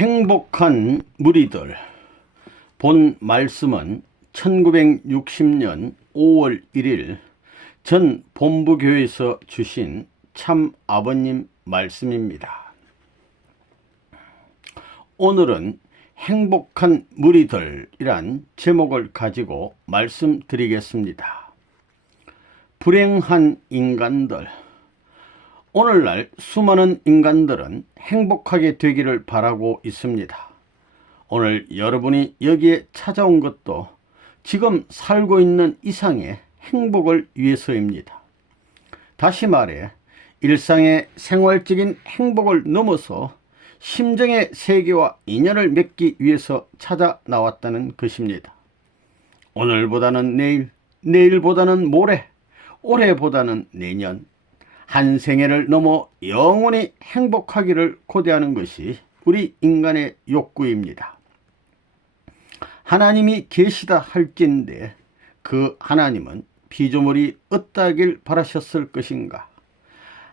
행복한 무리들. 본 말씀은 1960년 5월 1일 전 본부교회에서 주신 참 아버님 말씀입니다. 오늘은 행복한 무리들이란 제목을 가지고 말씀드리겠습니다. 불행한 인간들. 오늘날 수많은 인간들은 행복하게 되기를 바라고 있습니다. 오늘 여러분이 여기에 찾아온 것도 지금 살고 있는 이상의 행복을 위해서입니다. 다시 말해 일상의 생활적인 행복을 넘어서 심정의 세계와 인연을 맺기 위해서 찾아 나왔다는 것입니다. 오늘보다는 내일, 내일보다는 모레, 올해보다는 내년, 한 생애를 넘어 영원히 행복하기를 고대하는 것이 우리 인간의 욕구입니다. 하나님이 계시다 할진대 그 하나님은 피조물이 어떠하길 바라셨을 것인가?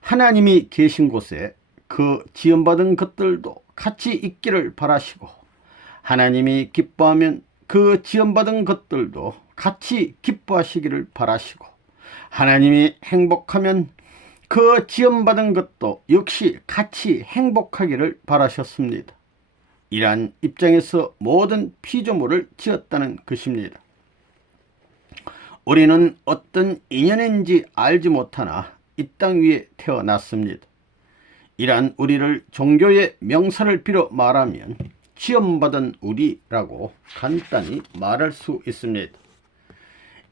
하나님이 계신 곳에 그 지음받은 것들도 같이 있기를 바라시고, 하나님이 기뻐하면 그 지음받은 것들도 같이 기뻐하시기를 바라시고, 하나님이 행복하면 그 지음받은 것도 역시 같이 행복하기를 바라셨습니다. 이러한 입장에서 모든 피조물을 지었다는 것입니다. 우리는 어떤 인연인지 알지 못하나 이 땅 위에 태어났습니다. 이러한 우리를 종교의 명사를 빌어 말하면 지음받은 우리라고 간단히 말할 수 있습니다.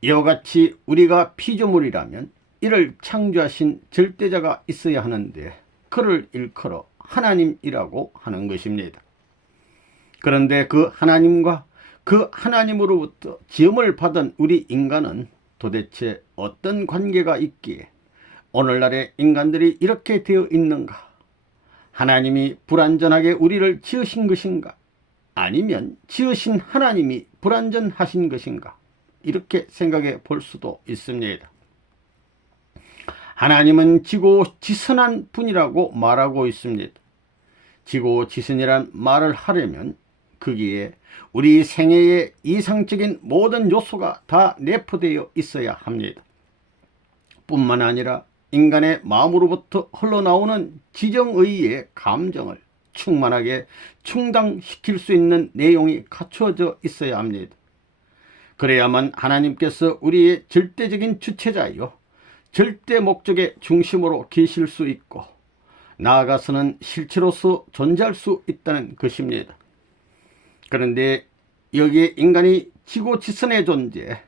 이와 같이 우리가 피조물이라면 이를 창조하신 절대자가 있어야 하는데 그를 일컬어 하나님이라고 하는 것입니다. 그런데 그 하나님과 그 하나님으로부터 지음을 받은 우리 인간은 도대체 어떤 관계가 있기에 오늘날의 인간들이 이렇게 되어 있는가? 하나님이 불완전하게 우리를 지으신 것인가? 아니면 지으신 하나님이 불완전하신 것인가? 이렇게 생각해 볼 수도 있습니다. 하나님은 지고지선한 분이라고 말하고 있습니다. 지고지선이란 말을 하려면 거기에 우리 생애의 이상적인 모든 요소가 다 내포되어 있어야 합니다. 뿐만 아니라 인간의 마음으로부터 흘러나오는 지정의의 감정을 충만하게 충당시킬 수 있는 내용이 갖추어져 있어야 합니다. 그래야만 하나님께서 우리의 절대적인 주체자요 절대 목적의 중심으로 계실 수 있고 나아가서는 실체로서 존재할 수 있다는 것입니다. 그런데 여기에 인간이 지고지선의 존재,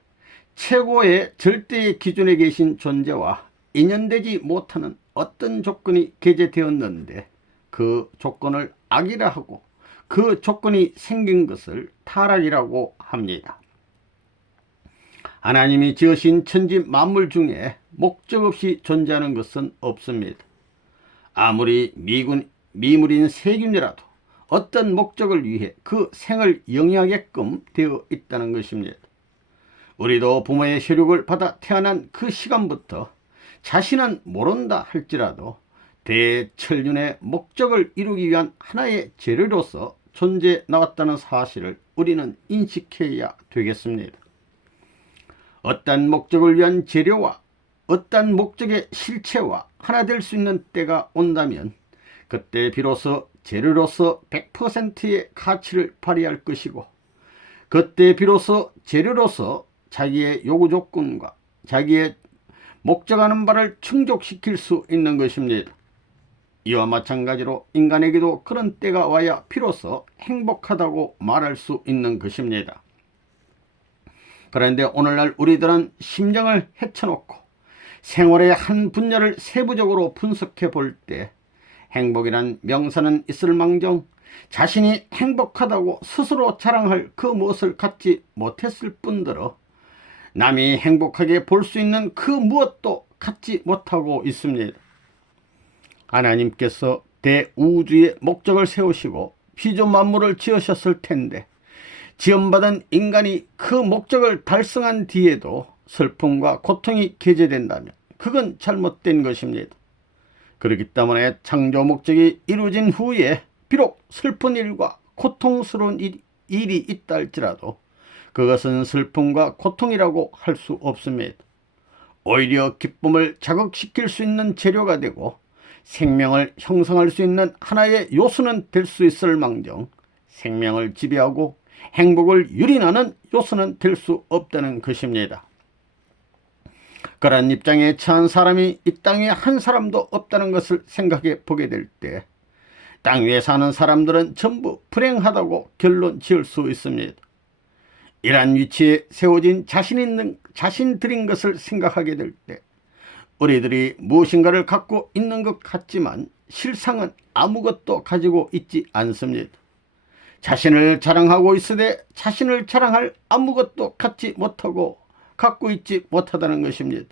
최고의 절대의 기준에 계신 존재와 인연되지 못하는 어떤 조건이 게재되었는데 그 조건을 악이라 하고 그 조건이 생긴 것을 타락이라고 합니다. 하나님이 지으신 천지 만물 중에 목적 없이 존재하는 것은 없습니다. 아무리 미물인 세균이라도 어떤 목적을 위해 그 생을 영위하게끔 되어 있다는 것입니다. 우리도 부모의 혈육을 받아 태어난 그 시간부터 자신은 모른다 할지라도 대천륜의 목적을 이루기 위한 하나의 재료로서 존재해 나왔다는 사실을 우리는 인식해야 되겠습니다. 어떤 목적을 위한 재료와 어떤 목적의 실체와 하나 될 수 있는 때가 온다면 그때 비로소 재료로서 100%의 가치를 발휘할 것이고 그때 비로소 재료로서 자기의 요구 조건과 자기의 목적하는 바를 충족시킬 수 있는 것입니다. 이와 마찬가지로 인간에게도 그런 때가 와야 비로소 행복하다고 말할 수 있는 것입니다. 그런데 오늘날 우리들은 심정을 헤쳐놓고 생활의 한 분야를 세부적으로 분석해 볼 때 행복이란 명사는 있을망정 자신이 행복하다고 스스로 자랑할 그 무엇을 갖지 못했을 뿐더러 남이 행복하게 볼 수 있는 그 무엇도 갖지 못하고 있습니다. 하나님께서 대우주의 목적을 세우시고 피조 만물을 지으셨을 텐데 지음받은 인간이 그 목적을 달성한 뒤에도 슬픔과 고통이 게재된다면 그건 잘못된 것입니다. 그렇기 때문에 창조 목적이 이루어진 후에 비록 슬픈 일과 고통스러운 일이 있다 할지라도 그것은 슬픔과 고통이라고 할 수 없습니다. 오히려 기쁨을 자극시킬 수 있는 재료가 되고 생명을 형성할 수 있는 하나의 요소는 될 수 있을 망정 생명을 지배하고 행복을 유린하는 요소는 될 수 없다는 것입니다. 그런 입장에 처한 사람이 이 땅에 한 사람도 없다는 것을 생각해 보게 될 때 땅 위에 사는 사람들은 전부 불행하다고 결론 지을 수 있습니다. 이러한 위치에 세워진 자신들인 것을 생각하게 될 때 우리들이 무엇인가를 갖고 있는 것 같지만 실상은 아무것도 가지고 있지 않습니다. 자신을 자랑하고 있으되 자신을 자랑할 아무것도 갖고 있지 못하다는 것입니다.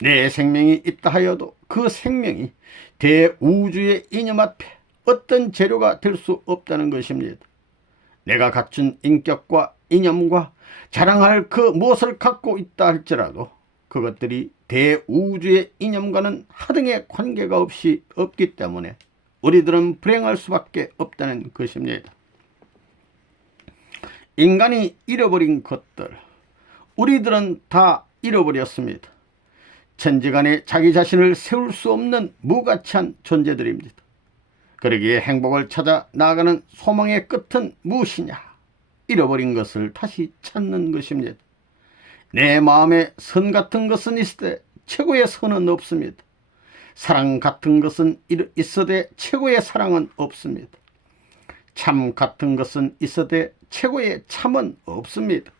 내 생명이 있다 하여도 그 생명이 대우주의 이념 앞에 어떤 재료가 될 수 없다는 것입니다. 내가 갖춘 인격과 이념과 자랑할 그 무엇을 갖고 있다 할지라도 그것들이 대우주의 이념과는 하등의 관계가 없기 때문에 우리들은 불행할 수밖에 없다는 것입니다. 인간이 잃어버린 것들, 우리들은 다 잃어버렸습니다. 천지간에 자기 자신을 세울 수 없는 무가치한 존재들입니다. 그러기에 행복을 찾아 나아가는 소망의 끝은 무엇이냐? 잃어버린 것을 다시 찾는 것입니다. 내 마음에 선 같은 것은 있으되 최고의 선은 없습니다. 사랑 같은 것은 있으되 최고의 사랑은 없습니다. 참 같은 것은 있으되 최고의 참은 없습니다.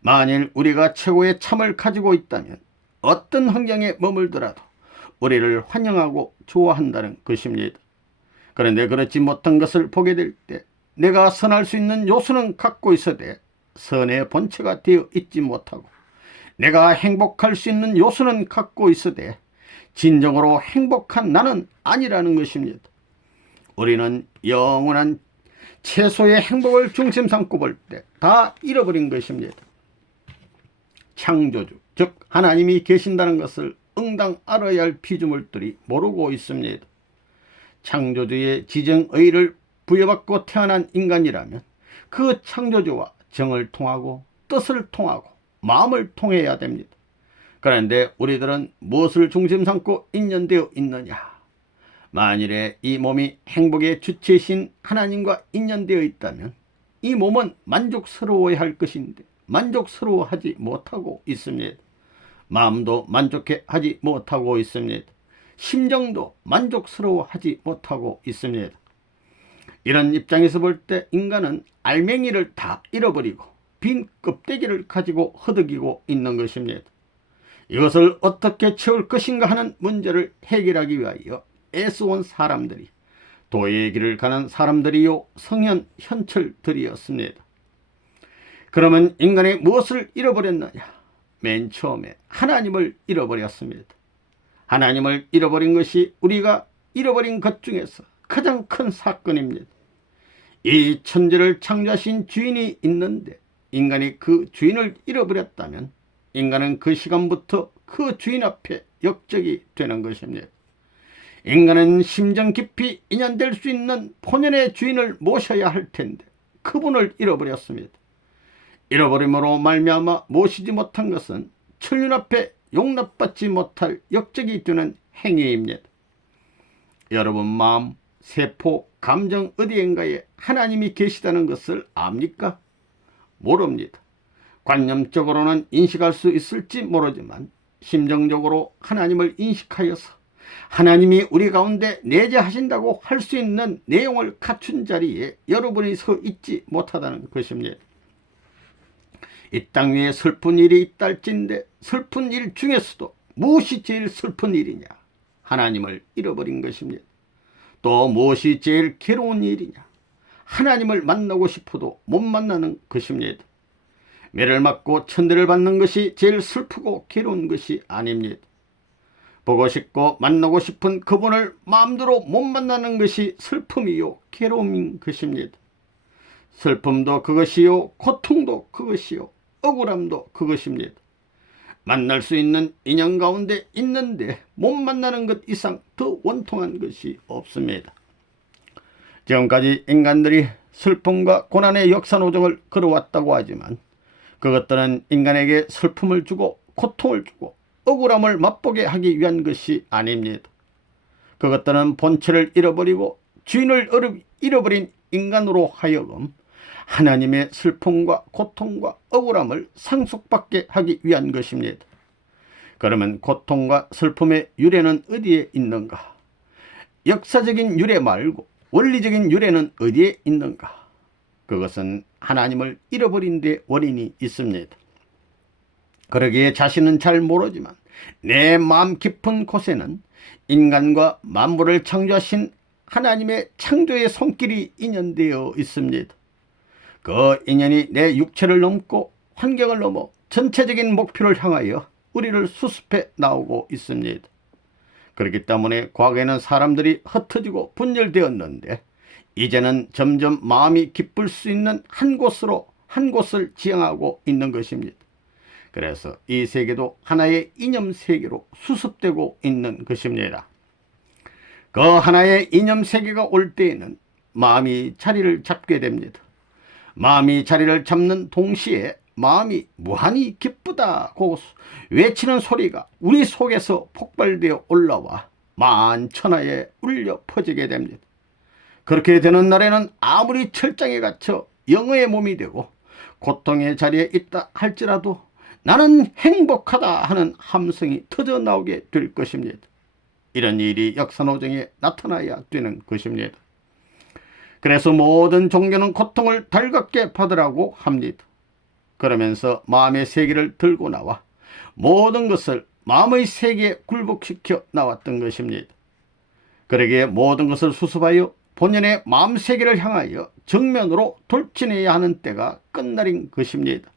만일 우리가 최고의 참을 가지고 있다면 어떤 환경에 머물더라도 우리를 환영하고 좋아한다는 것입니다. 그런데 그렇지 못한 것을 보게 될 때 내가 선할 수 있는 요소는 갖고 있어도 선의 본체가 되어 있지 못하고 내가 행복할 수 있는 요소는 갖고 있어도 진정으로 행복한 나는 아니라는 것입니다. 우리는 영원한 최소의 행복을 중심 삼고 볼 때 다 잃어버린 것입니다. 창조주, 즉 하나님이 계신다는 것을 응당 알아야 할 피조물들이 모르고 있습니다. 창조주의 지정의를 부여받고 태어난 인간이라면 그 창조주와 정을 통하고 뜻을 통하고 마음을 통해야 됩니다. 그런데 우리들은 무엇을 중심 삼고 인연되어 있느냐? 만일에 이 몸이 행복의 주체이신 하나님과 인연되어 있다면 이 몸은 만족스러워야 할 것인데 만족스러워하지 못하고 있습니다. 마음도 만족하지 못하고 있습니다. 심정도 만족스러워하지 못하고 있습니다. 이런 입장에서 볼 때 인간은 알맹이를 다 잃어버리고 빈 껍데기를 가지고 허덕이고 있는 것입니다. 이것을 어떻게 채울 것인가 하는 문제를 해결하기 위하여 애써온 사람들이 도의 길을 가는 사람들이요 성현 현철들이었습니다. 그러면 인간이 무엇을 잃어버렸느냐? 맨 처음에 하나님을 잃어버렸습니다. 하나님을 잃어버린 것이 우리가 잃어버린 것 중에서 가장 큰 사건입니다. 이 천지를 창조하신 주인이 있는데 인간이 그 주인을 잃어버렸다면 인간은 그 시간부터 그 주인 앞에 역적이 되는 것입니다. 인간은 심정 깊이 인연될 수 있는 본연의 주인을 모셔야 할 텐데 그분을 잃어버렸습니다. 잃어버림으로 말미암아 모시지 못한 것은 천륜 앞에 용납받지 못할 역적이 되는 행위입니다. 여러분 마음, 세포, 감정 어디엔가에 하나님이 계시다는 것을 압니까? 모릅니다. 관념적으로는 인식할 수 있을지 모르지만 심정적으로 하나님을 인식하여서 하나님이 우리 가운데 내재하신다고 할 수 있는 내용을 갖춘 자리에 여러분이 서 있지 못하다는 것입니다. 이 땅 위에 슬픈 일이 있다 할진데 슬픈 일 중에서도 무엇이 제일 슬픈 일이냐? 하나님을 잃어버린 것입니다. 또 무엇이 제일 괴로운 일이냐? 하나님을 만나고 싶어도 못 만나는 것입니다. 매를 맞고 천대를 받는 것이 제일 슬프고 괴로운 것이 아닙니다. 보고 싶고 만나고 싶은 그분을 마음대로 못 만나는 것이 슬픔이요 괴로움인 것입니다. 슬픔도 그것이요 고통도 그것이요 억울함도 그것입니다. 만날 수 있는 인연 가운데 있는데 못 만나는 것 이상 더 원통한 것이 없습니다. 지금까지 인간들이 슬픔과 고난의 역사노정을 걸어왔다고 하지만 그것들은 인간에게 슬픔을 주고 고통을 주고 억울함을 맛보게 하기 위한 것이 아닙니다. 그것들은 본체를 잃어버리고 주인을 잃어버린 인간으로 하여금 하나님의 슬픔과 고통과 억울함을 상속받게 하기 위한 것입니다. 그러면 고통과 슬픔의 유래는 어디에 있는가? 역사적인 유래 말고 원리적인 유래는 어디에 있는가? 그것은 하나님을 잃어버린 데 원인이 있습니다. 그러기에 자신은 잘 모르지만 내 마음 깊은 곳에는 인간과 만물을 창조하신 하나님의 창조의 손길이 인연되어 있습니다. 그 인연이 내 육체를 넘고 환경을 넘어 전체적인 목표를 향하여 우리를 수습해 나오고 있습니다. 그렇기 때문에 과거에는 사람들이 흩어지고 분열되었는데 이제는 점점 마음이 기쁠 수 있는 한 곳을 지향하고 있는 것입니다. 그래서 이 세계도 하나의 이념 세계로 수습되고 있는 것입니다. 그 하나의 이념 세계가 올 때에는 마음이 자리를 잡게 됩니다. 마음이 자리를 잡는 동시에 마음이 무한히 기쁘다고 외치는 소리가 우리 속에서 폭발되어 올라와 만천하에 울려 퍼지게 됩니다. 그렇게 되는 날에는 아무리 철장에 갇혀 영의 몸이 되고 고통의 자리에 있다 할지라도 나는 행복하다 하는 함성이 터져 나오게 될 것입니다. 이런 일이 역사노정에 나타나야 되는 것입니다. 그래서 모든 종교는 고통을 달갑게 받으라고 합니다. 그러면서 마음의 세계를 들고 나와 모든 것을 마음의 세계에 굴복시켜 나왔던 것입니다. 그러기에 모든 것을 수습하여 본연의 마음 세계를 향하여 정면으로 돌진해야 하는 때가 끝날인 것입니다.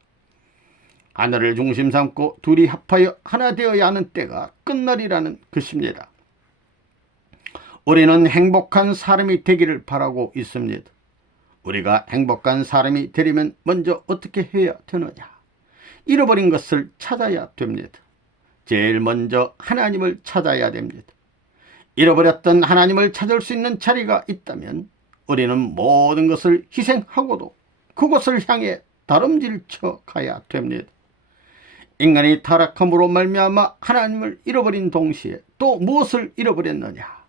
하늘을 중심 삼고 둘이 합하여 하나 되어야 하는 때가 끝날이라는 것입니다. 우리는 행복한 사람이 되기를 바라고 있습니다. 우리가 행복한 사람이 되려면 먼저 어떻게 해야 되느냐? 잃어버린 것을 찾아야 됩니다. 제일 먼저 하나님을 찾아야 됩니다. 잃어버렸던 하나님을 찾을 수 있는 자리가 있다면 우리는 모든 것을 희생하고도 그곳을 향해 다름질쳐 가야 됩니다. 인간이 타락함으로 말미암아 하나님을 잃어버린 동시에 또 무엇을 잃어버렸느냐?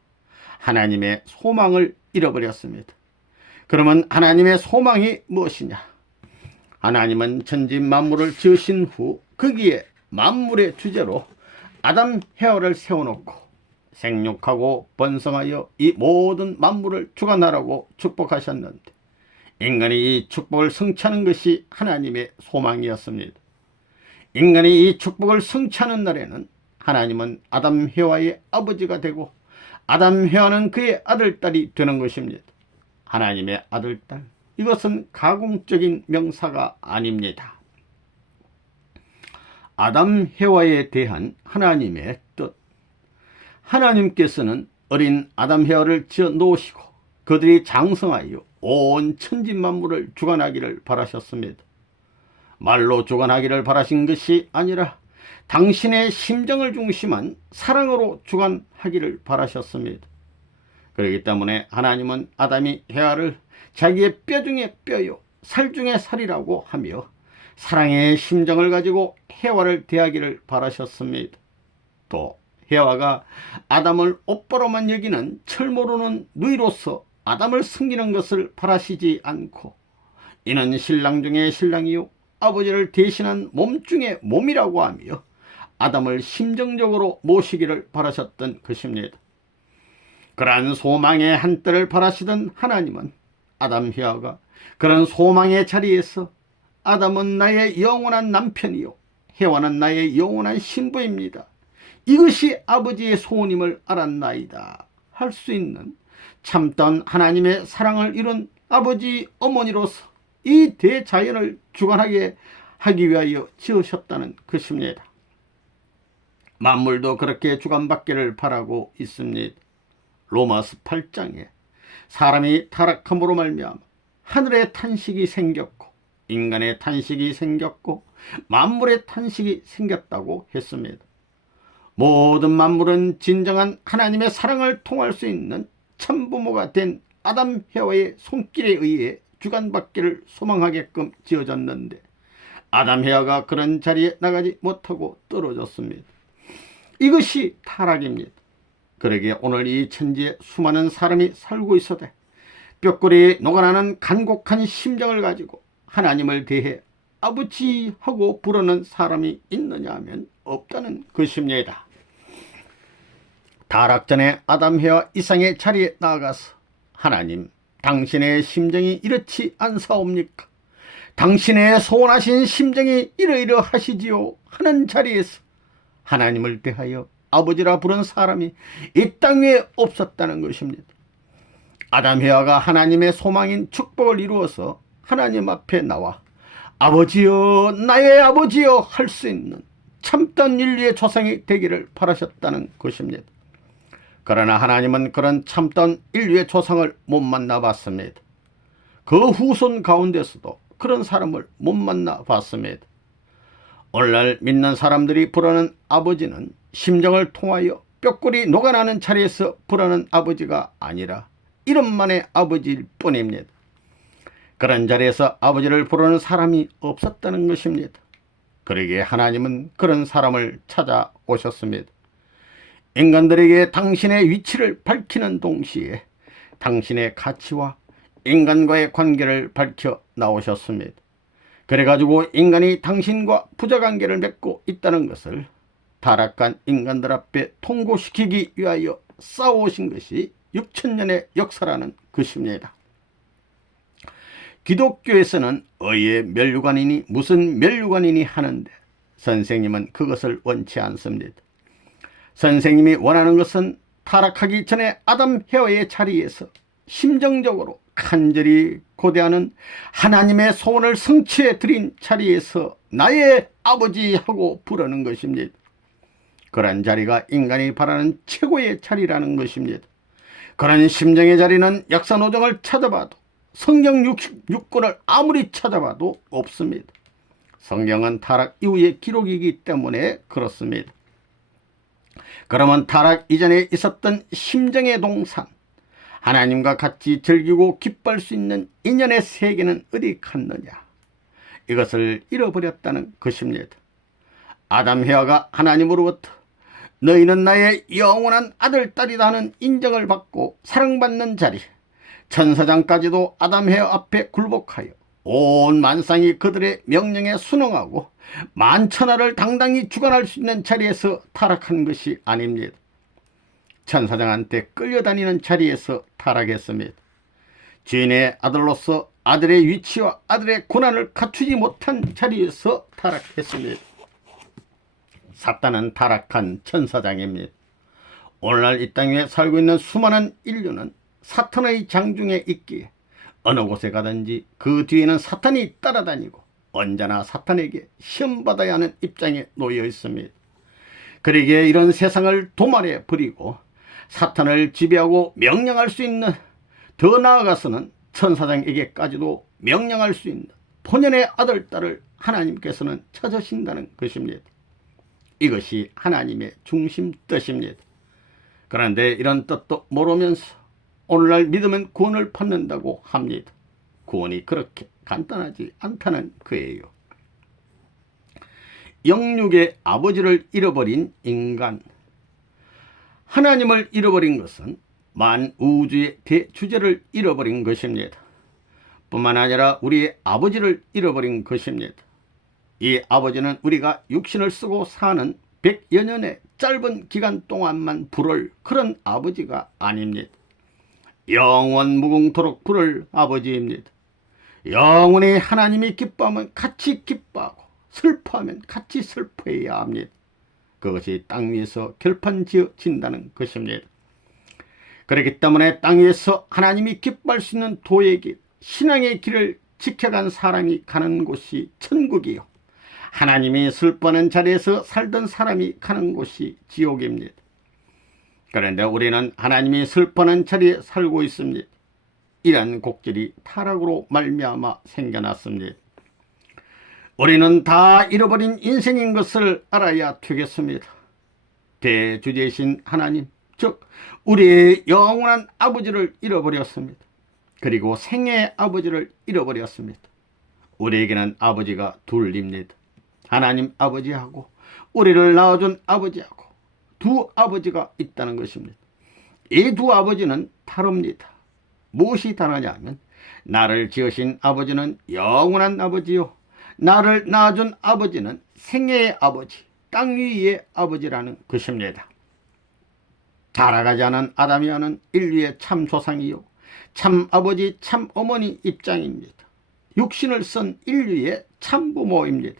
하나님의 소망을 잃어버렸습니다. 그러면 하나님의 소망이 무엇이냐? 하나님은 천지 만물을 지으신 후 거기에 만물의 주제로 아담 헤어를 세워놓고 생육하고 번성하여 이 모든 만물을 주관하라고 축복하셨는데 인간이 이 축복을 성취하는 것이 하나님의 소망이었습니다. 인간이 이 축복을 성취하는 날에는 하나님은 아담 헤와의 아버지가 되고 아담 헤와는 그의 아들딸이 되는 것입니다. 하나님의 아들딸, 이것은 가공적인 명사가 아닙니다. 아담 헤와에 대한 하나님의 뜻. 하나님께서는 어린 아담 헤와를 지어 놓으시고 그들이 장성하여 온 천지 만물을 주관하기를 바라셨습니다. 말로 주관하기를 바라신 것이 아니라 당신의 심정을 중심한 사랑으로 주관하기를 바라셨습니다. 그렇기 때문에 하나님은 아담이 헤와를 자기의 뼈 중에 뼈요 살 중에 살이라고 하며 사랑의 심정을 가지고 헤와를 대하기를 바라셨습니다. 또 헤와가 아담을 오빠로만 여기는 철모르는 누이로서 아담을 섬기는 것을 바라시지 않고 이는 신랑 중에 신랑이요 아버지를 대신한 몸 중에 몸이라고 하며 아담을 심정적으로 모시기를 바라셨던 것입니다. 그러한 소망의 한때를 바라시던 하나님은 아담 헤와가 그런 소망의 자리에서 아담은 나의 영원한 남편이요 헤와는 나의 영원한 신부입니다. 이것이 아버지의 소원임을 알았나이다 할 수 있는 참다운 하나님의 사랑을 이룬 아버지 어머니로서 이 대자연을 주관하게 하기 위하여 지으셨다는 것입니다. 만물도 그렇게 주관받기를 바라고 있습니다. 로마서 8장에 사람이 타락함으로 말미암아 하늘의 탄식이 생겼고 인간의 탄식이 생겼고 만물의 탄식이 생겼다고 했습니다. 모든 만물은 진정한 하나님의 사랑을 통할 수 있는 참부모가 된 아담 헤와의 손길에 의해 주관받기를 소망하게끔 지어졌는데 아담 헤와가 그런 자리에 나가지 못하고 떨어졌습니다. 이것이 타락입니다. 그러기에 오늘 이 천지에 수많은 사람이 살고 있어도 뼈골이 녹아나는 간곡한 심정을 가지고 하나님을 대해 아버지 하고 부르는 사람이 있느냐 하면 없다는 것입니다. 타락 전에 아담 헤와 이상의 자리에 나아가서 하나님, 당신의 심정이 이렇지 않사옵니까? 당신의 소원하신 심정이 이러이러하시지요 하는 자리에서 하나님을 대하여 아버지라 부른 사람이 이 땅 위에 없었다는 것입니다. 아담 헤와가 하나님의 소망인 축복을 이루어서 하나님 앞에 나와 아버지여 나의 아버지여 할 수 있는 참된 인류의 조상이 되기를 바라셨다는 것입니다. 그러나 하나님은 그런 참된 인류의 조상을 못 만나봤습니다. 그 후손 가운데서도 그런 사람을 못 만나봤습니다. 오늘날 믿는 사람들이 부르는 아버지는 심정을 통하여 뼈골이 녹아나는 자리에서 부르는 아버지가 아니라 이름만의 아버지일 뿐입니다. 그런 자리에서 아버지를 부르는 사람이 없었다는 것입니다. 그러기에 하나님은 그런 사람을 찾아오셨습니다. 인간들에게 당신의 위치를 밝히는 동시에 당신의 가치와 인간과의 관계를 밝혀 나오셨습니다. 그래가지고 인간이 당신과 부자관계를 맺고 있다는 것을 타락한 인간들 앞에 통고시키기 위하여 싸워오신 것이 6천년의 역사라는 것입니다. 기독교에서는 의의 면류관이니 무슨 면류관이니 하는데 선생님은 그것을 원치 않습니다. 선생님이 원하는 것은 타락하기 전에 아담 헤와의 자리에서 심정적으로 간절히 고대하는 하나님의 소원을 성취해 드린 자리에서 나의 아버지 하고 부르는 것입니다. 그런 자리가 인간이 바라는 최고의 자리라는 것입니다. 그런 심정의 자리는 역사노정을 찾아봐도 성경 66권을 아무리 찾아봐도 없습니다. 성경은 타락 이후의 기록이기 때문에 그렇습니다. 그러면 타락 이전에 있었던 심정의 동산, 하나님과 같이 즐기고 기뻐할 수 있는 인연의 세계는 어디 갔느냐? 이것을 잃어버렸다는 것입니다. 아담 헤와가 하나님으로부터 너희는 나의 영원한 아들, 딸이다 하는 인정을 받고 사랑받는 자리, 천사장까지도 아담 헤와 앞에 굴복하여 온 만상이 그들의 명령에 순응하고 만천하를 당당히 주관할 수 있는 자리에서 타락한 것이 아닙니다. 천사장한테 끌려다니는 자리에서 타락했습니다. 주인의 아들로서 아들의 위치와 아들의 고난을 갖추지 못한 자리에서 타락했습니다. 사탄은 타락한 천사장입니다. 오늘날 이 땅에 살고 있는 수많은 인류는 사탄의 장중에 있기에 어느 곳에 가든지 그 뒤에는 사탄이 따라다니고 언제나 사탄에게 시험받아야 하는 입장에 놓여 있습니다. 그러기에 이런 세상을 도말해 버리고 사탄을 지배하고 명령할 수 있는, 더 나아가서는 천사장에게까지도 명령할 수 있는 본연의 아들, 딸을 하나님께서는 찾으신다는 것입니다. 이것이 하나님의 중심 뜻입니다. 그런데 이런 뜻도 모르면서 오늘날 믿으면 구원을 받는다고 합니다. 구원이 그렇게 간단하지 않다는 거예요. 영육의 아버지를 잃어버린 인간, 하나님을 잃어버린 것은 만우주의 대주제를 잃어버린 것입니다. 뿐만 아니라 우리의 아버지를 잃어버린 것입니다. 이 아버지는 우리가 육신을 쓰고 사는 100여 년의 짧은 기간 동안만 부를 그런 아버지가 아닙니다. 영원 무궁토록 부를 아버지입니다. 영원히 하나님이 기뻐하면 같이 기뻐하고 슬퍼하면 같이 슬퍼해야 합니다. 그것이 땅 위에서 결판 지어진다는 것입니다. 그렇기 때문에 땅 위에서 하나님이 기뻐할 수 있는 도의 길, 신앙의 길을 지켜간 사람이 가는 곳이 천국이요, 하나님이 슬퍼하는 자리에서 살던 사람이 가는 곳이 지옥입니다. 그런데 우리는 하나님이 슬퍼하는 자리에 살고 있습니다. 이러한 곡절이 타락으로 말미암아 생겨났습니다. 우리는 다 잃어버린 인생인 것을 알아야 되겠습니다. 대주제이신 하나님, 즉 우리의 영원한 아버지를 잃어버렸습니다. 그리고 생애의 아버지를 잃어버렸습니다. 우리에게는 아버지가 둘입니다. 하나님 아버지하고 우리를 낳아준 아버지하고 두 아버지가 있다는 것입니다. 이 두 아버지는 다릅니다. 무엇이 다르냐 하면 나를 지으신 아버지는 영원한 아버지요, 나를 낳아준 아버지는 생애의 아버지, 땅 위의 아버지라는 것입니다. 자라가지 않은 아담이와는 인류의 참 조상이요, 참 아버지, 참 어머니 입장입니다. 육신을 쓴 인류의 참 부모입니다.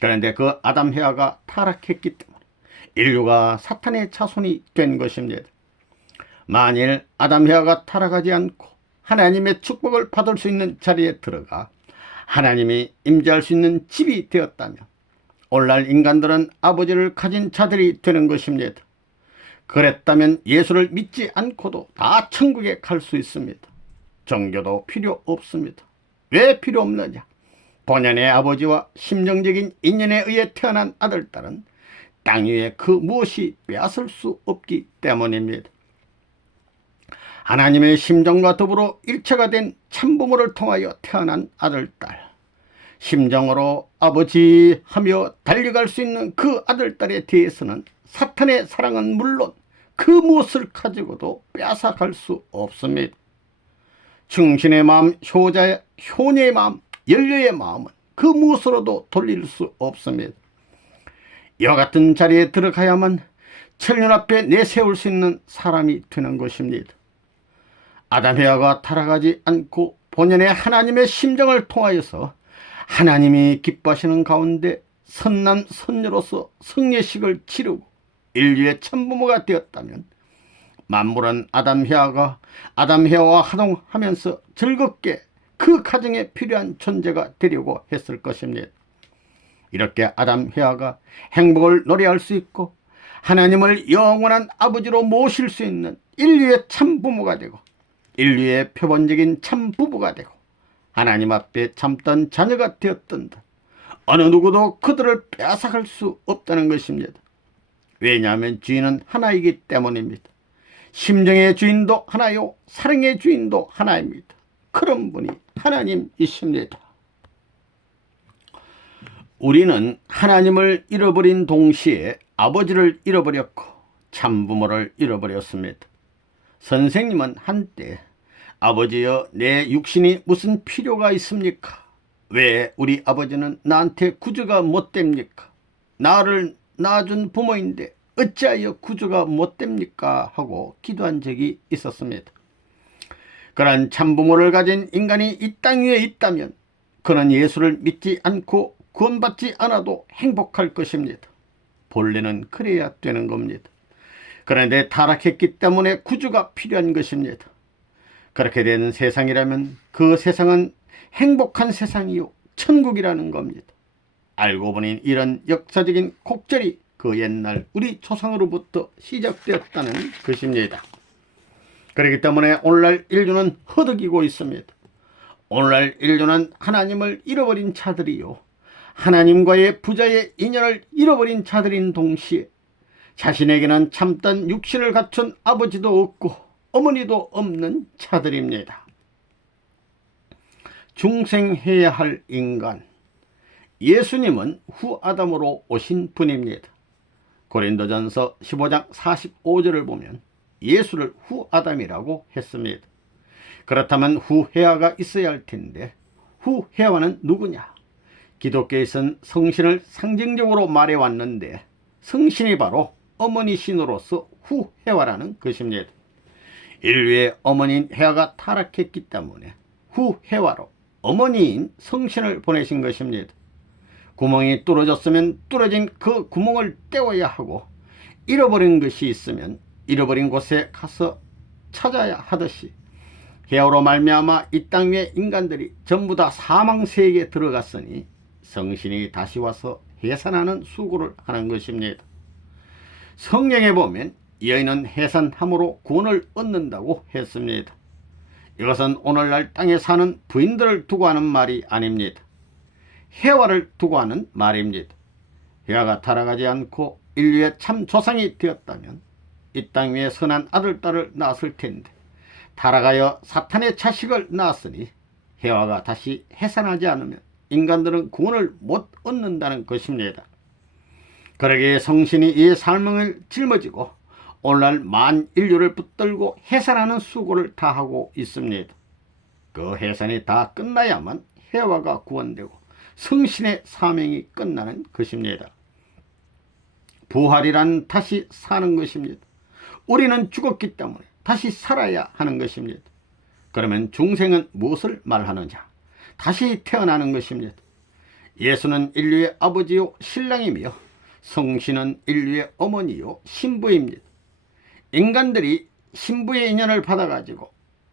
그런데 그 아담 헤아가 타락했기 때문에 인류가 사탄의 자손이 된 것입니다. 만일 아담 헤아가 타락하지 않고 하나님의 축복을 받을 수 있는 자리에 들어가 하나님이 임재할 수 있는 집이 되었다면 오늘날 인간들은 아버지를 가진 자들이 되는 것입니다. 그랬다면 예수를 믿지 않고도 다 천국에 갈 수 있습니다. 종교도 필요 없습니다. 왜 필요 없느냐? 본연의 아버지와 심정적인 인연에 의해 태어난 아들, 딸은 땅 위에 그 무엇이 빼앗을 수 없기 때문입니다. 하나님의 심정과 더불어 일체가 된 참부모를 통하여 태어난 아들, 딸, 심정으로 아버지 하며 달려갈 수 있는 그 아들, 딸에 대해서는 사탄의 사랑은 물론 그 무엇을 가지고도 빼앗아갈 수 없습니다. 충신의 마음, 효녀의 마음, 연료의 마음은 그 무엇으로도 돌릴 수 없습니다. 이와 같은 자리에 들어가야만 천년 앞에 내세울 수 있는 사람이 되는 것입니다. 아담 헤아가 타락하지 않고 본연의 하나님의 심정을 통하여서 하나님이 기뻐하시는 가운데 선남 선녀로서 성례식을 치르고 인류의 참부모가 되었다면 만물은 아담 헤아와 화동하면서 즐겁게 그 가정에 필요한 존재가 되려고 했을 것입니다. 이렇게 아담 헤아가 행복을 노래할 수 있고 하나님을 영원한 아버지로 모실 수 있는 인류의 참부모가 되고 인류의 표본적인 참부부가 되고 하나님 앞에 참던 자녀가 되었던다. 어느 누구도 그들을 빼앗아갈 수 없다는 것입니다. 왜냐하면 주인은 하나이기 때문입니다. 심정의 주인도 하나요, 사랑의 주인도 하나입니다. 그런 분이 하나님이십니다. 우리는 하나님을 잃어버린 동시에 아버지를 잃어버렸고 참부모를 잃어버렸습니다. 선생님은 한때 아버지여, 내 육신이 무슨 필요가 있습니까? 왜 우리 아버지는 나한테 구주가 못 됩니까? 나를 낳아준 부모인데 어찌하여 구주가 못 됩니까? 하고 기도한 적이 있었습니다. 그런 참부모를 가진 인간이 이 땅 위에 있다면 그는 예수를 믿지 않고 구원받지 않아도 행복할 것입니다. 본래는 그래야 되는 겁니다. 그런데 타락했기 때문에 구주가 필요한 것입니다. 그렇게 된 세상이라면 그 세상은 행복한 세상이요, 천국이라는 겁니다. 알고 보니 이런 역사적인 곡절이 그 옛날 우리 조상으로부터 시작되었다는 것입니다. 그렇기 때문에 오늘날 인류는 허덕이고 있습니다. 오늘날 인류는 하나님을 잃어버린 자들이요, 하나님과의 부자의 인연을 잃어버린 자들인 동시에 자신에게는 참된 육신을 갖춘 아버지도 없고 어머니도 없는 자들입니다. 중생해야 할 인간, 예수님은 후 아담으로 오신 분입니다. 고린도전서 15장 45절을 보면 예수를 후 아담이라고 했습니다. 그렇다면 후 헤아가 있어야 할 텐데 후 헤아는 누구냐? 기독교에서는 성신을 상징적으로 말해왔는데 성신이 바로 어머니 신으로서 후 헤아라는 것입니다. 인류의 어머니인 헤아가 타락했기 때문에 후 헤아로 어머니인 성신을 보내신 것입니다. 구멍이 뚫어졌으면 뚫어진 그 구멍을 떼어야 하고 잃어버린 것이 있으면 잃어버린 곳에 가서 찾아야 하듯이 헤아로 말미암아 이 땅 위의 인간들이 전부 다 사망세계에 들어갔으니 성신이 다시 와서 해산하는 수고를 하는 것입니다. 성경에 보면 여인은 해산함으로 구원을 얻는다고 했습니다. 이것은 오늘날 땅에 사는 부인들을 두고 하는 말이 아닙니다. 해와를 두고 하는 말입니다. 해와가 타락하지 않고 인류의 참 조상이 되었다면 이 땅 위에 선한 아들, 딸을 낳았을 텐데 타락하여 사탄의 자식을 낳았으니 해와가 다시 해산하지 않으면 인간들은 구원을 못 얻는다는 것입니다. 그러기에 성신이 이 삶을 짊어지고 오늘날 만인류를 붙들고 해산하는 수고를 다하고 있습니다. 그 해산이 다 끝나야만 해와가 구원되고 성신의 사명이 끝나는 것입니다. 부활이란 다시 사는 것입니다. 우리는 죽었기 때문에 다시 살아야 하는 것입니다. 그러면 중생은 무엇을 말하느냐? 다시 태어나는 것입니다. 예수는 인류의 아버지요 신랑이며 성신은 인류의 어머니요 신부입니다. 인간들이 신부의 인연을 받아가지고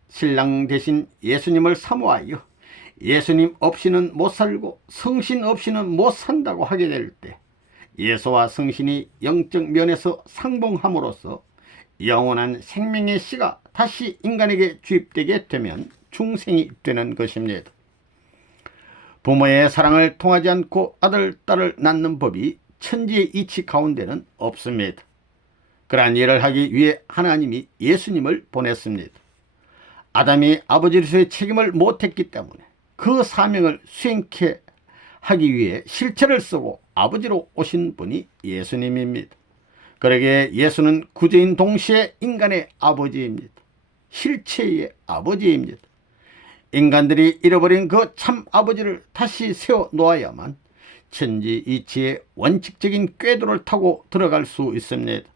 신랑 대신 예수님을 사모하여 예수님 없이는 못 살고 성신 없이는 못 산다고 하게 될 때 예수와 성신이 영적 면에서 상봉함으로써 영원한 생명의 씨가 다시 인간에게 주입되게 되면 중생이 되는 것입니다. 부모의 사랑을 통하지 않고 아들, 딸을 낳는 법이 천지의 이치 가운데는 없습니다. 그러한 일을 하기 위해 하나님이 예수님을 보냈습니다. 아담이 아버지로서의 책임을 못했기 때문에 그 사명을 수행케 하기 위해 실체를 쓰고 아버지로 오신 분이 예수님입니다. 그러기에 예수는 구주인 동시에 인간의 아버지입니다. 실체의 아버지입니다. 인간들이 잃어버린 그 참 아버지를 다시 세워 놓아야만 천지 이치의 원칙적인 궤도를 타고 들어갈 수 있습니다.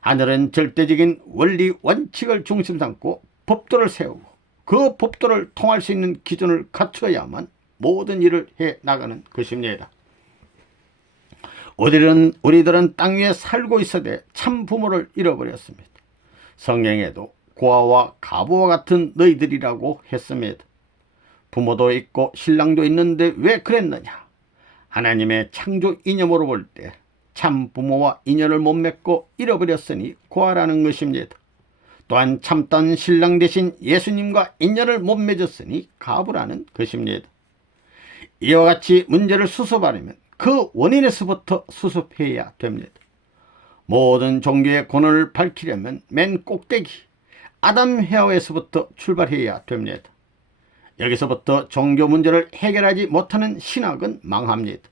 하늘은 절대적인 원리 원칙을 중심 삼고 법도를 세우고 그 법도를 통할 수 있는 기준을 갖춰야만 모든 일을 해 나가는 것입니다. 우리들은 땅 위에 살고 있어도 참 부모를 잃어버렸습니다. 성경에도 고아와 가부와 같은 너희들이라고 했습니다. 부모도 있고 신랑도 있는데 왜 그랬느냐? 하나님의 창조 이념으로 볼 때 참 부모와 인연을 못 맺고 잃어버렸으니 고아라는 것입니다. 또한 참던 신랑 대신 예수님과 인연을 못 맺었으니 가부라는 것입니다. 이와 같이 문제를 수습하려면 그 원인에서부터 수습해야 됩니다. 모든 종교의 근원을 밝히려면 맨 꼭대기 아담 해와에서부터 출발해야 됩니다. 여기서부터 종교 문제를 해결하지 못하는 신학은 망합니다.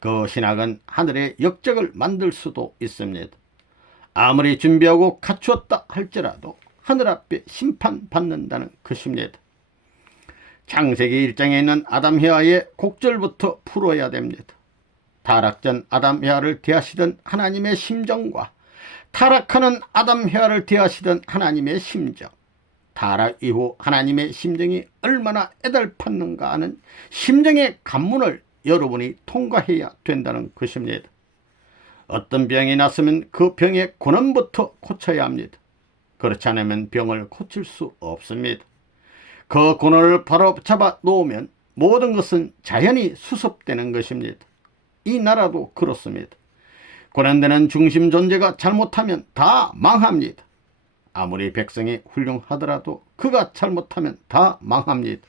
그 신학은 하늘의 역적을 만들 수도 있습니다. 아무리 준비하고 갖추었다 할지라도 하늘 앞에 심판받는다는 것입니다. 창세기 1장에 있는 아담 해와의 곡절부터 풀어야 됩니다. 타락 전 아담 해와를 대하시던 하나님의 심정과 타락하는 아담 해와를 대하시던 하나님의 심정, 타락 이후 하나님의 심정이 얼마나 애달팠는가 하는 심정의 관문을 여러분이 통과해야 된다는 것입니다. 어떤 병이 났으면 그 병의 근원부터 고쳐야 합니다. 그렇지 않으면 병을 고칠 수 없습니다. 그 근원을 바로 잡아 놓으면 모든 것은 자연히 수습되는 것입니다. 이 나라도 그렇습니다. 고난되는 중심 존재가 잘못하면 다 망합니다. 아무리 백성이 훌륭하더라도 그가 잘못하면 다 망합니다.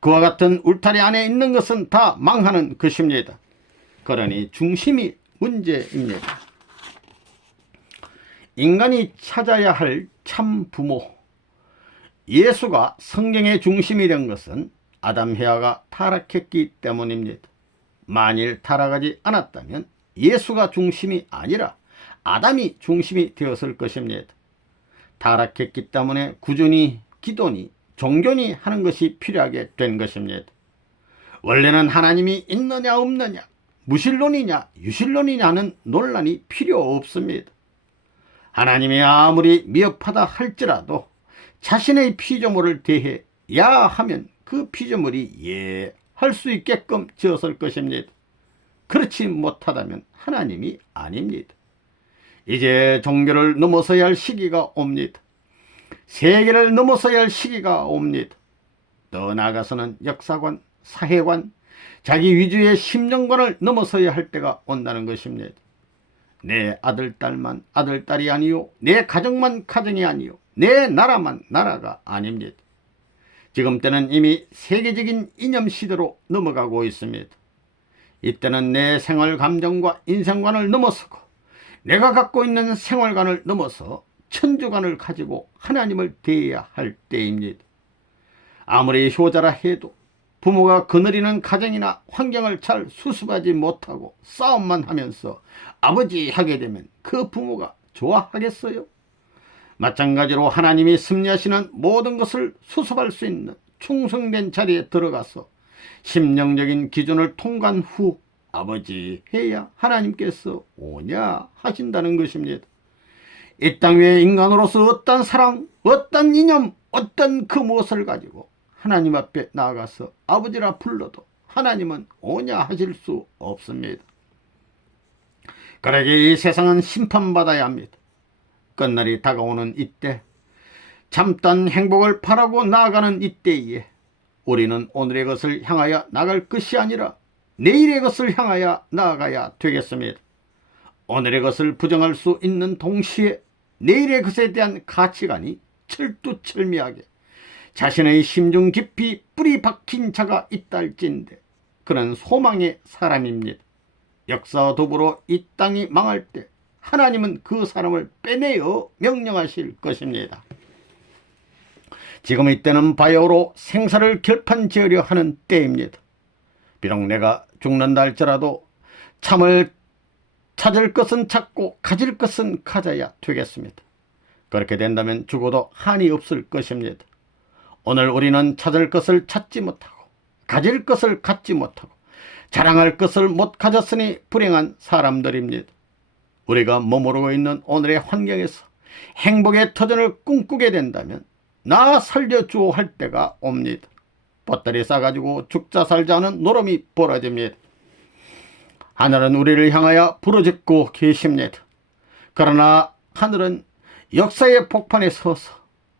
그와 같은 울타리 안에 있는 것은 다 망하는 것입니다. 그러니 중심이 문제입니다. 인간이 찾아야 할 참 부모, 예수가 성경의 중심이 된 것은 아담 해와가 타락했기 때문입니다. 만일 타락하지 않았다면 예수가 중심이 아니라 아담이 중심이 되었을 것입니다. 타락했기 때문에 구준이, 기도니, 종교니 하는 것이 필요하게 된 것입니다. 원래는 하나님이 있느냐 없느냐, 무신론이냐 유신론이냐는 논란이 필요 없습니다. 하나님이 아무리 미흡하다 할지라도 자신의 피조물을 대해야 하면 그 피조물이 예 할 수 있게끔 지었을 것입니다. 그렇지 못하다면 하나님이 아닙니다. 이제 종교를 넘어서야 할 시기가 옵니다. 세계를 넘어서야 할 시기가 옵니다. 더 나아가서는 역사관, 사회관, 자기 위주의 심정관을 넘어서야 할 때가 온다는 것입니다. 내 아들, 딸만 아들, 딸이 아니요, 내 가정만 가정이 아니요, 내 나라만 나라가 아닙니다. 지금 때는 이미 세계적인 이념 시대로 넘어가고 있습니다. 이때는 내 생활 감정과 인생관을 넘어서고 내가 갖고 있는 생활관을 넘어서 천주관을 가지고 하나님을 대해야 할 때입니다. 아무리 효자라 해도 부모가 거느리는 가정이나 환경을 잘 수습하지 못하고 싸움만 하면서 아버지 하게 되면 그 부모가 좋아하겠어요? 마찬가지로 하나님이 섭리하시는 모든 것을 수습할 수 있는 충성된 자리에 들어가서 심령적인 기준을 통과한 후 아버지 해야 하나님께서 오냐 하신다는 것입니다. 이 땅 위에 인간으로서 어떤 사랑, 어떤 이념, 어떤 그 무엇을 가지고 하나님 앞에 나아가서 아버지라 불러도 하나님은 오냐 하실 수 없습니다. 그러기에 이 세상은 심판받아야 합니다. 끝날이 다가오는 이때, 잠깐 행복을 바라고 나아가는 이때에 우리는 오늘의 것을 향하여 나갈 것이 아니라 내일의 것을 향하여 나아가야 되겠습니다. 오늘의 것을 부정할 수 있는 동시에 내일의 것에 대한 가치관이 철두철미하게 자신의 심중 깊이 뿌리 박힌 자가 있다 할진대 그는 소망의 사람입니다. 역사와 더불어 이 땅이 망할 때 하나님은 그 사람을 빼내어 명령하실 것입니다. 지금 이때는 바야흐로 생사를 결판지으려 하는 때입니다. 비록 내가 죽는다 할지라도 참을 찾을 것은 찾고 가질 것은 가져야 되겠습니다. 그렇게 된다면 죽어도 한이 없을 것입니다. 오늘 우리는 찾을 것을 찾지 못하고 가질 것을 갖지 못하고 자랑할 것을 못 가졌으니 불행한 사람들입니다. 우리가 머무르고 있는 오늘의 환경에서 행복의 터전을 꿈꾸게 된다면 나 살려주오 할 때가 옵니다. 보따리 싸가지고 죽자 살자 하는 노름이 벌어집니다. 하늘은 우리를 향하여 부르짖고 계십니다. 그러나 하늘은 역사의 폭판에 서서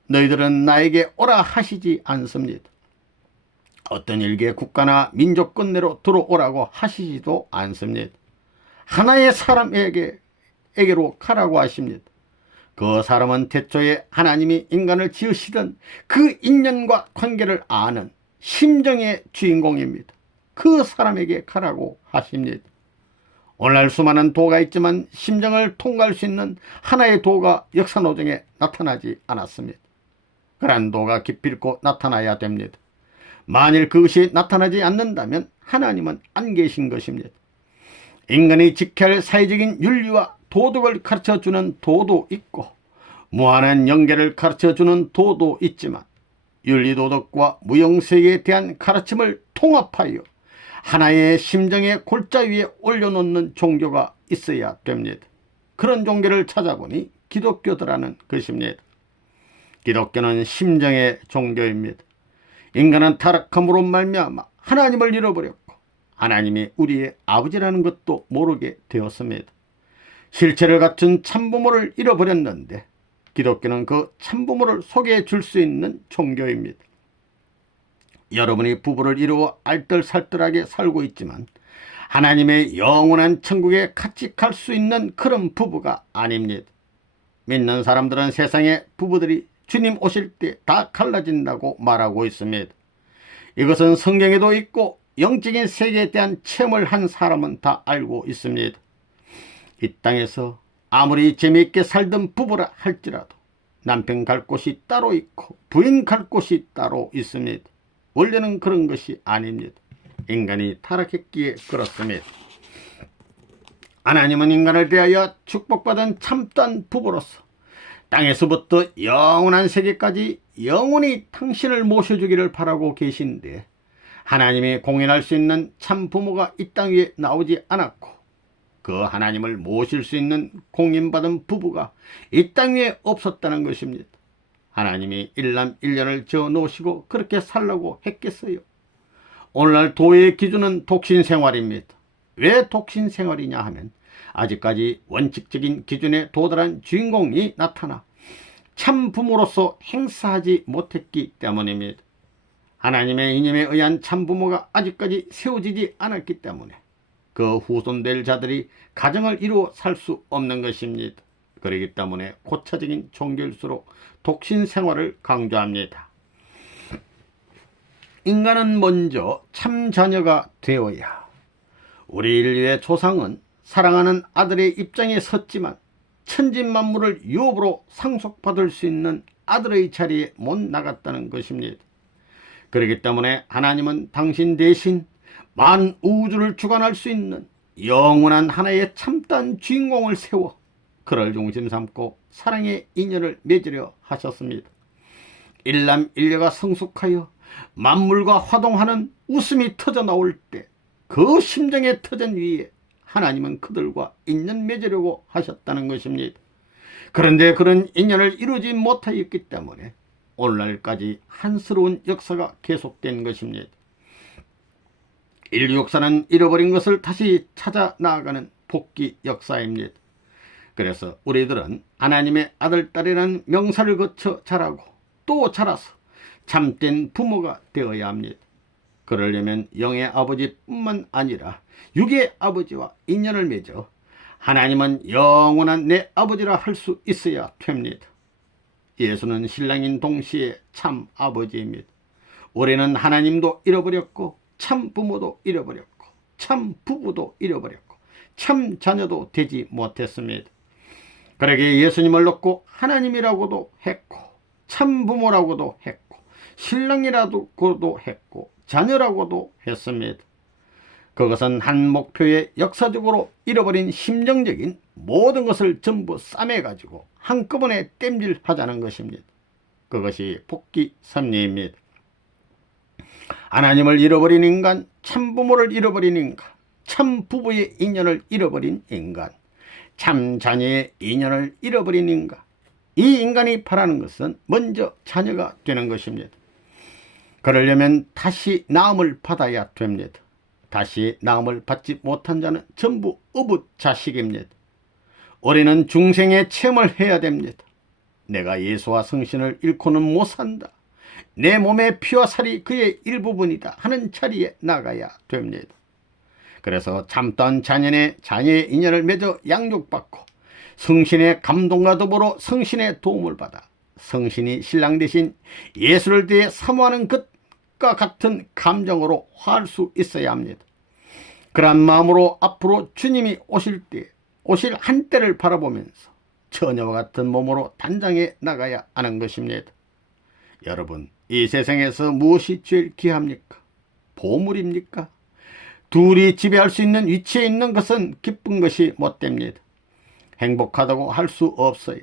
너희들은 나에게 오라 하시지 않습니다. 어떤 일개 국가나 민족 끝내로 들어오라고 하시지도 않습니다. 하나의 사람에게로 가라고 하십니다. 그 사람은 태초에 하나님이 인간을 지으시던 그 인연과 관계를 아는 심정의 주인공입니다. 그 사람에게 가라고 하십니다. 오늘날 수많은 도가 있지만 심정을 통과할 수 있는 하나의 도가 역사노정에 나타나지 않았습니다. 그러한 도가 기필코 나타나야 됩니다. 만일 그것이 나타나지 않는다면 하나님은 안 계신 것입니다. 인간이 지켜야 할 사회적인 윤리와 도덕을 가르쳐주는 도도 있고 무한한 연계를 가르쳐주는 도도 있지만 윤리도덕과 무용세계에 대한 가르침을 통합하여 하나의 심정의 골자 위에 올려놓는 종교가 있어야 됩니다. 그런 종교를 찾아보니 기독교더라는 것입니다. 기독교는 심정의 종교입니다. 인간은 타락함으로 말미암아 하나님을 잃어버렸고 하나님이 우리의 아버지라는 것도 모르게 되었습니다. 실체를 갖춘 참부모를 잃어버렸는데 기독교는 그 참부모를 소개해 줄 수 있는 종교입니다. 여러분이 부부를 이루어 알뜰살뜰하게 살고 있지만 하나님의 영원한 천국에 같이 갈 수 있는 그런 부부가 아닙니다. 믿는 사람들은 세상의 부부들이 주님 오실 때 다 갈라진다고 말하고 있습니다. 이것은 성경에도 있고 영적인 세계에 대한 체험을 한 사람은 다 알고 있습니다. 이 땅에서 아무리 재미있게 살던 부부라 할지라도 남편 갈 곳이 따로 있고 부인 갈 곳이 따로 있습니다. 원래는 그런 것이 아닙니다. 인간이 타락했기에 그렇습니다. 하나님은 인간을 대하여 축복받은 참된 부부로서 땅에서부터 영원한 세계까지 영원히 당신을 모셔주기를 바라고 계신데 하나님이 공연할 수 있는 참 부모가 이 땅 위에 나오지 않았고 그 하나님을 모실 수 있는 공인받은 부부가 이 땅 위에 없었다는 것입니다. 하나님이 일남 일녀를 지어 놓으시고 그렇게 살라고 했겠어요? 오늘날 도의 기준은 독신생활입니다. 왜 독신생활이냐 하면 아직까지 원칙적인 기준에 도달한 주인공이 나타나 참 부모로서 행사하지 못했기 때문입니다. 하나님의 이념에 의한 참 부모가 아직까지 세워지지 않았기 때문에 그 후손될 자들이 가정을 이루어 살 수 없는 것입니다. 그렇기 때문에 고차적인 종교일수록 독신 생활을 강조합니다. 인간은 먼저 참 자녀가 되어야 우리 인류의 조상은 사랑하는 아들의 입장에 섰지만 천진만물을 유업으로 상속받을 수 있는 아들의 자리에 못 나갔다는 것입니다. 그렇기 때문에 하나님은 당신 대신 만 우주를 주관할 수 있는 영원한 하나의 참다운 주인공을 세워 그를 중심 삼고 사랑의 인연을 맺으려 하셨습니다. 일남일녀가 성숙하여 만물과 화동하는 웃음이 터져 나올 때 그 심정의 터전 위에 하나님은 그들과 인연 맺으려고 하셨다는 것입니다. 그런데 그런 인연을 이루지 못하였기 때문에 오늘날까지 한스러운 역사가 계속된 것입니다. 인류 역사는 잃어버린 것을 다시 찾아 나아가는 복귀 역사입니다. 그래서 우리들은 하나님의 아들, 딸이라는 명사를 거쳐 자라고 또 자라서 참된 부모가 되어야 합니다. 그러려면 영의 아버지뿐만 아니라 육의 아버지와 인연을 맺어 하나님은 영원한 내 아버지라 할 수 있어야 됩니다. 예수는 신랑인 동시에 참 아버지입니다. 우리는 하나님도 잃어버렸고 참 부모도 잃어버렸고 참 부부도 잃어버렸고 참 자녀도 되지 못했습니다. 그러기에 예수님을 놓고 하나님이라고도 했고 참 부모라고도 했고 신랑이라고도 했고 자녀라고도 했습니다. 그것은 한 목표에 역사적으로 잃어버린 심정적인 모든 것을 전부 싸매가지고 한꺼번에 땜질하자는 것입니다. 그것이 복귀 섭리입니다. 하나님을 잃어버린 인간, 참 부모를 잃어버린 인간, 참 부부의 인연을 잃어버린 인간, 참 자녀의 인연을 잃어버린 인간, 이 인간이 바라는 것은 먼저 자녀가 되는 것입니다. 그러려면 다시 나음을 받아야 됩니다. 다시 나음을 받지 못한 자는 전부 어붓 자식입니다. 우리는 중생의 체험을 해야 됩니다. 내가 예수와 성신을 잃고는 못 산다. 내 몸의 피와 살이 그의 일부분이다 하는 자리에 나가야 됩니다. 그래서 참다운 자녀의 인연을 맺어 양육받고 성신의 감동과 더불어 성신의 도움을 받아 성신이 신랑 대신 예수를 대해 사모하는 것과 같은 감정으로 화할 수 있어야 합니다. 그러한 마음으로 앞으로 주님이 오실 한때를 바라보면서 처녀와 같은 몸으로 단장해 나가야 하는 것입니다. 여러분, 이 세상에서 무엇이 제일 귀합니까? 보물입니까? 둘이 지배할 수 있는 위치에 있는 것은 기쁜 것이 못됩니다. 행복하다고 할 수 없어요.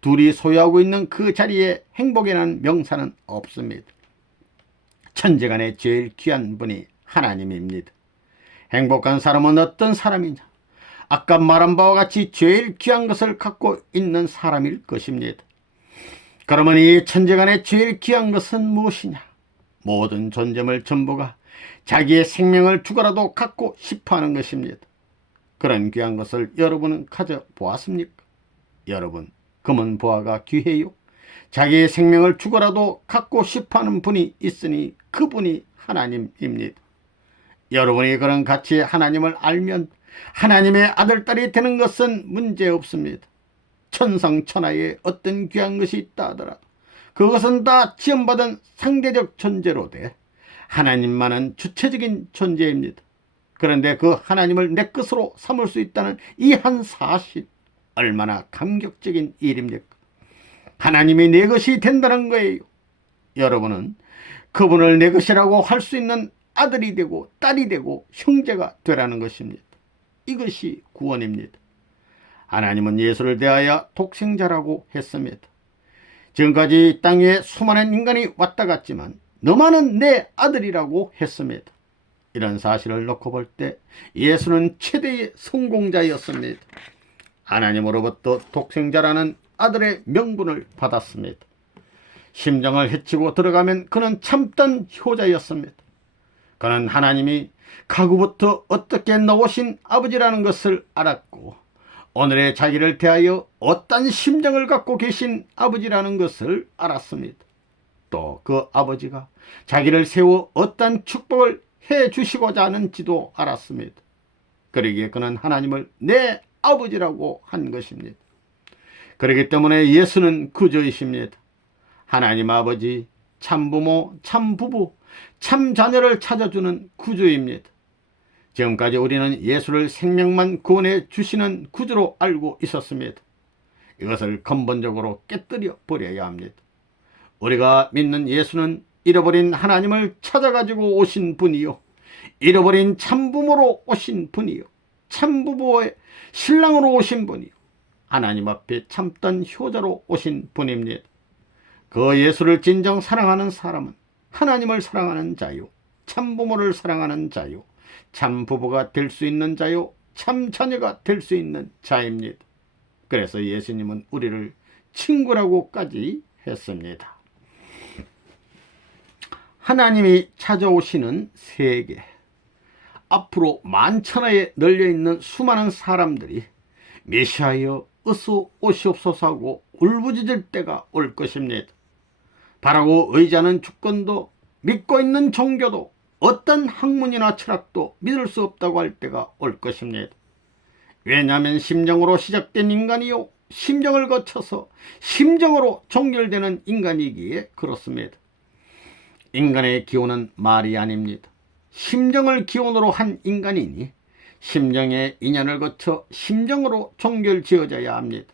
둘이 소유하고 있는 그 자리에 행복이라는 명사는 없습니다. 천지간에 제일 귀한 분이 하나님입니다. 행복한 사람은 어떤 사람이냐? 아까 말한 바와 같이 제일 귀한 것을 갖고 있는 사람일 것입니다. 그러면 이 천지간에 제일 귀한 것은 무엇이냐? 모든 존재물 전부가 자기의 생명을 주고라도 갖고 싶어하는 것입니다. 그런 귀한 것을 여러분은 가져보았습니까? 여러분, 금은 보화가 귀해요. 자기의 생명을 주고라도 갖고 싶어하는 분이 있으니 그분이 하나님입니다. 여러분이 그런 가치의 하나님을 알면 하나님의 아들, 딸이 되는 것은 문제없습니다. 천상천하에 어떤 귀한 것이 있다 하더라도 그것은 다 지원받은 상대적 존재로 돼 하나님만은 주체적인 존재입니다. 그런데 그 하나님을 내 것으로 삼을 수 있다는 이 한 사실, 얼마나 감격적인 일입니까? 하나님이 내 것이 된다는 거예요. 여러분은 그분을 내 것이라고 할 수 있는 아들이 되고 딸이 되고 형제가 되라는 것입니다. 이것이 구원입니다. 하나님은 예수를 대하여 독생자라고 했습니다. 지금까지 땅 위에 수많은 인간이 왔다 갔지만 너만은 내 아들이라고 했습니다. 이런 사실을 놓고 볼 때 예수는 최대의 성공자였습니다. 하나님으로부터 독생자라는 아들의 명분을 받았습니다. 심정을 헤치고 들어가면 그는 참된 효자였습니다. 그는 하나님이 가구부터 어떻게 넣으신 아버지라는 것을 알았고 오늘의 자기를 대하여 어떤 심정을 갖고 계신 아버지라는 것을 알았습니다. 또 그 아버지가 자기를 세워 어떤 축복을 해 주시고자 하는지도 알았습니다. 그러기에 그는 하나님을 내 아버지라고 한 것입니다. 그렇기 때문에 예수는 구주이십니다. 하나님 아버지, 참부모, 참부부, 참자녀를 찾아주는 구주입니다. 지금까지 우리는 예수를 생명만 구원해 주시는 구주로 알고 있었습니다. 이것을 근본적으로 깨뜨려 버려야 합니다. 우리가 믿는 예수는 잃어버린 하나님을 찾아가지고 오신 분이요, 잃어버린 참부모로 오신 분이요, 참부모의 신랑으로 오신 분이요, 하나님 앞에 참던 효자로 오신 분입니다. 그 예수를 진정 사랑하는 사람은 하나님을 사랑하는 자요, 참부모를 사랑하는 자요, 참부부가 될 수 있는 자요, 참자녀가 될 수 있는 자입니다. 그래서 예수님은 우리를 친구라고까지 했습니다. 하나님이 찾아오시는 세계, 앞으로 만천하에 널려있는 수많은 사람들이 메시아여 어서 오시옵소서 하고 울부짖을 때가 올 것입니다. 바라고 의지하는 주권도, 믿고 있는 종교도, 어떤 학문이나 철학도 믿을 수 없다고 할 때가 올 것입니다. 왜냐하면 심정으로 시작된 인간이요, 심정을 거쳐서 심정으로 종결되는 인간이기에 그렇습니다. 인간의 기원은 말이 아닙니다. 심정을 기원으로 한 인간이니 심정의 인연을 거쳐 심정으로 종결지어져야 합니다.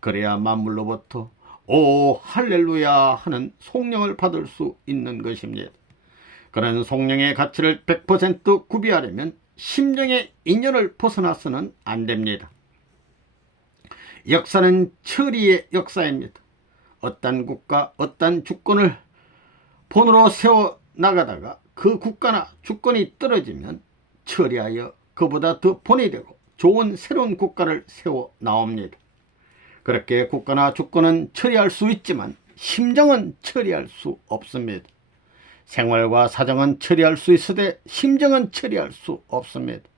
그래야 만물로부터 오 할렐루야 하는 송영을 받을 수 있는 것입니다. 그런 송영의 가치를 100% 구비하려면 심정의 인연을 벗어나서는 안 됩니다. 역사는 처리의 역사입니다. 어떤 국가, 어떤 주권을 본으로 세워나가다가 그 국가나 주권이 떨어지면 처리하여 그보다 더 본이 되고 좋은 새로운 국가를 세워 나옵니다. 그렇게 국가나 주권은 처리할 수 있지만 심정은 처리할 수 없습니다. 생활과 사정은 처리할 수 있으되 심정은 처리할 수 없습니다.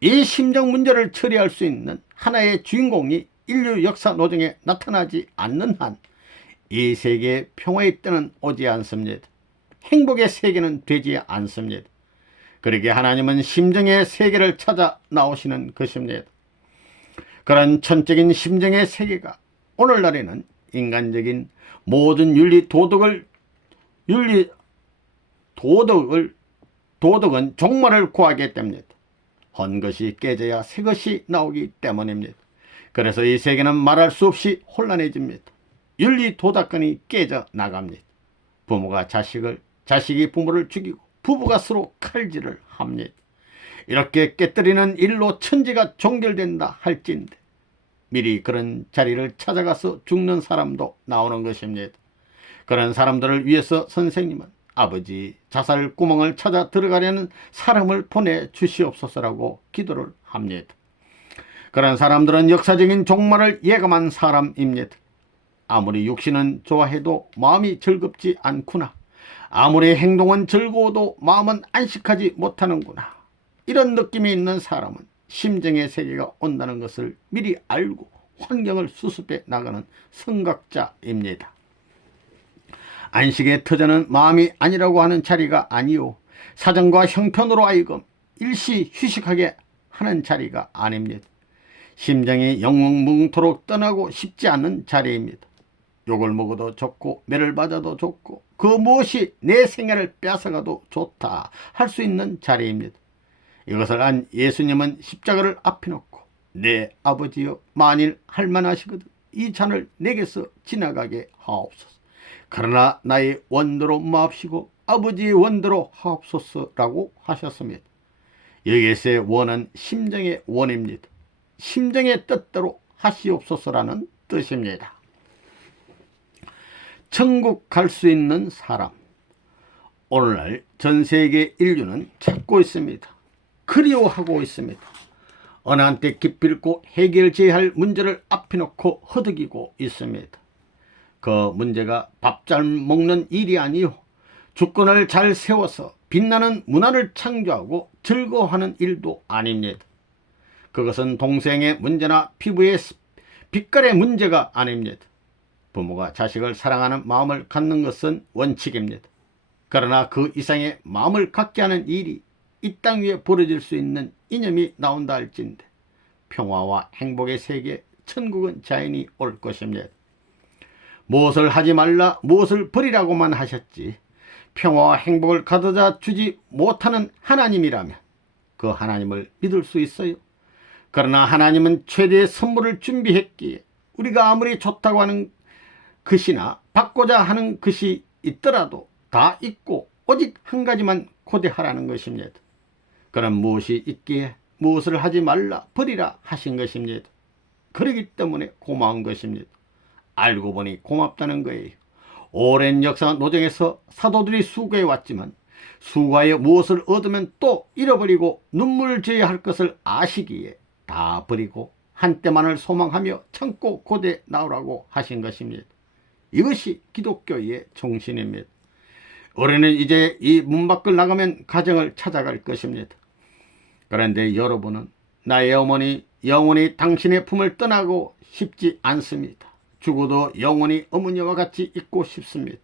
이 심정 문제를 처리할 수 있는 하나의 주인공이 인류 역사 노정에 나타나지 않는 한 이 세계의 평화의 때는 오지 않습니다. 행복의 세계는 되지 않습니다. 그러기에 하나님은 심정의 세계를 찾아 나오시는 것입니다. 그런 천적인 심정의 세계가 오늘날에는 인간적인 모든 도덕은 종말을 구하게 됩니다. 헌 것이 깨져야 새 것이 나오기 때문입니다. 그래서 이 세계는 말할 수 없이 혼란해집니다. 윤리 도덕관이 깨져 나갑니다. 부모가 자식을, 자식이 부모를 죽이고 부부가 서로 칼질을 합니다. 이렇게 깨뜨리는 일로 천지가 종결된다 할진대 미리 그런 자리를 찾아가서 죽는 사람도 나오는 것입니다. 그런 사람들을 위해서 선생님은 아버지 자살 구멍을 찾아 들어가려는 사람을 보내주시옵소서라고 기도를 합니다. 그런 사람들은 역사적인 종말을 예감한 사람입니다. 아무리 육신은 좋아해도 마음이 즐겁지 않구나. 아무리 행동은 즐거워도 마음은 안식하지 못하는구나. 이런 느낌이 있는 사람은 심정의 세계가 온다는 것을 미리 알고 환경을 수습해 나가는 선각자입니다. 안식의 터전은 마음이 아니라고 하는 자리가 아니요, 사정과 형편으로 하여금 일시 휴식하게 하는 자리가 아닙니다. 심정이 영웅뭉토록 떠나고 싶지 않은 자리입니다. 욕을 먹어도 좋고 매를 맞아도 좋고 그 무엇이 내 생애를 뺏어가도 좋다 할 수 있는 자리입니다. 이것을 안 예수님은 십자가를 앞에 놓고 내 아버지여 만일 할만하시거든 이 잔을 내게서 지나가게 하옵소서. 그러나 나의 원대로 마옵시고 아버지의 원대로 하옵소서라고 하셨습니다. 여기에서의 원은 심정의 원입니다. 심정의 뜻대로 하시옵소서라는 뜻입니다. 천국 갈 수 있는 사람, 오늘날 전 세계 인류는 찾고 있습니다. 그리워하고 있습니다. 어느 한때 기필코 해결해야 할 문제를 앞에 놓고 허덕이고 있습니다. 그 문제가 밥 잘 먹는 일이 아니요, 주권을 잘 세워서 빛나는 문화를 창조하고 즐거워하는 일도 아닙니다. 그것은 동생의 문제나 피부의 빛깔의 문제가 아닙니다. 부모가 자식을 사랑하는 마음을 갖는 것은 원칙입니다. 그러나 그 이상의 마음을 갖게 하는 일이 이 땅 위에 벌어질 수 있는 이념이 나온다 할진대 평화와 행복의 세계, 천국은 자연히 올 것입니다. 무엇을 하지 말라, 무엇을 버리라고만 하셨지 평화와 행복을 가져다 주지 못하는 하나님이라면 그 하나님을 믿을 수 있어요? 그러나 하나님은 최대의 선물을 준비했기에 우리가 아무리 좋다고 하는 것이나 받고자 하는 것이 있더라도 다 잊고 오직 한 가지만 고대하라는 것입니다. 그럼 무엇이 있기에 무엇을 하지 말라 버리라 하신 것입니다. 그러기 때문에 고마운 것입니다. 알고 보니 고맙다는 거예요. 오랜 역사 노정에서 사도들이 수고해 왔지만 수고하여 무엇을 얻으면 또 잃어버리고 눈물 져야 할 것을 아시기에 다 버리고 한때만을 소망하며 참고 고대 나오라고 하신 것입니다. 이것이 기독교의 정신입니다. 우리는 이제 이 문 밖을 나가면 가정을 찾아갈 것입니다. 그런데 여러분은 나의 어머니 영원히 당신의 품을 떠나고 싶지 않습니다. 죽어도 영원히 어머니와 같이 있고 싶습니다.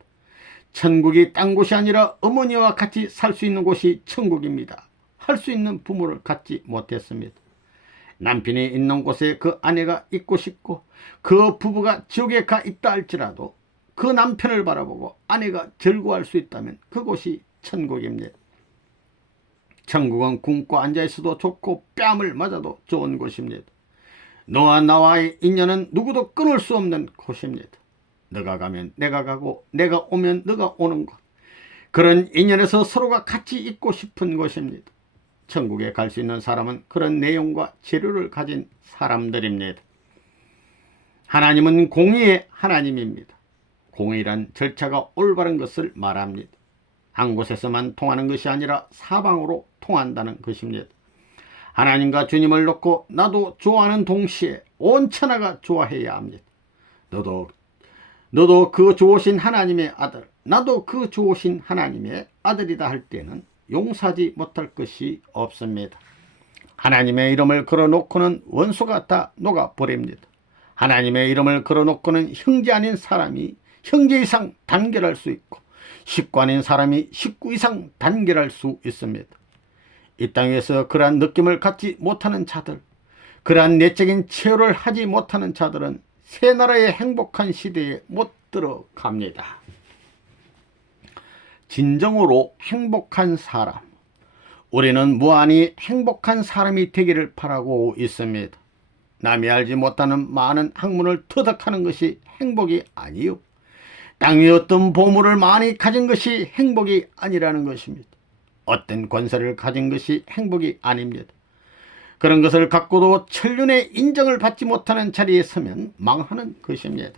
천국이 딴 곳이 아니라 어머니와 같이 살 수 있는 곳이 천국입니다. 할 수 있는 부모를 갖지 못했습니다. 남편이 있는 곳에 그 아내가 있고 싶고 그 부부가 지옥에 가 있다 할지라도 그 남편을 바라보고 아내가 즐거워할 수 있다면 그곳이 천국입니다. 천국은 굶고 앉아있어도 좋고 뺨을 맞아도 좋은 곳입니다. 너와 나와의 인연은 누구도 끊을 수 없는 곳입니다. 너가 가면 내가 가고 내가 오면 너가 오는 곳. 그런 인연에서 서로가 같이 있고 싶은 곳입니다. 천국에 갈 수 있는 사람은 그런 내용과 재료를 가진 사람들입니다. 하나님은 공의의 하나님입니다. 공의란 절차가 올바른 것을 말합니다. 한 곳에서만 통하는 것이 아니라 사방으로 통한다는 것입니다. 하나님과 주님을 놓고 나도 좋아하는 동시에 온 천하가 좋아해야 합니다. 너도 그 좋으신 하나님의 아들, 나도 그 좋으신 하나님의 아들이다 할 때는 용서하지 못할 것이 없습니다. 하나님의 이름을 걸어놓고는 원수가 다 녹아버립니다. 하나님의 이름을 걸어놓고는 형제 아닌 사람이 형제 이상 단결할 수 있고 식구 아닌 사람이 식구 이상 단결할 수 있습니다. 이 땅에서 그러한 느낌을 갖지 못하는 자들, 그러한 내적인 체험을 하지 못하는 자들은 새 나라의 행복한 시대에 못 들어갑니다. 진정으로 행복한 사람, 우리는 무한히 행복한 사람이 되기를 바라고 있습니다. 남이 알지 못하는 많은 학문을 터득하는 것이 행복이 아니요, 땅에 어떤 보물을 많이 가진 것이 행복이 아니라는 것입니다. 어떤 권세를 가진 것이 행복이 아닙니다. 그런 것을 갖고도 천륜의 인정을 받지 못하는 자리에 서면 망하는 것입니다.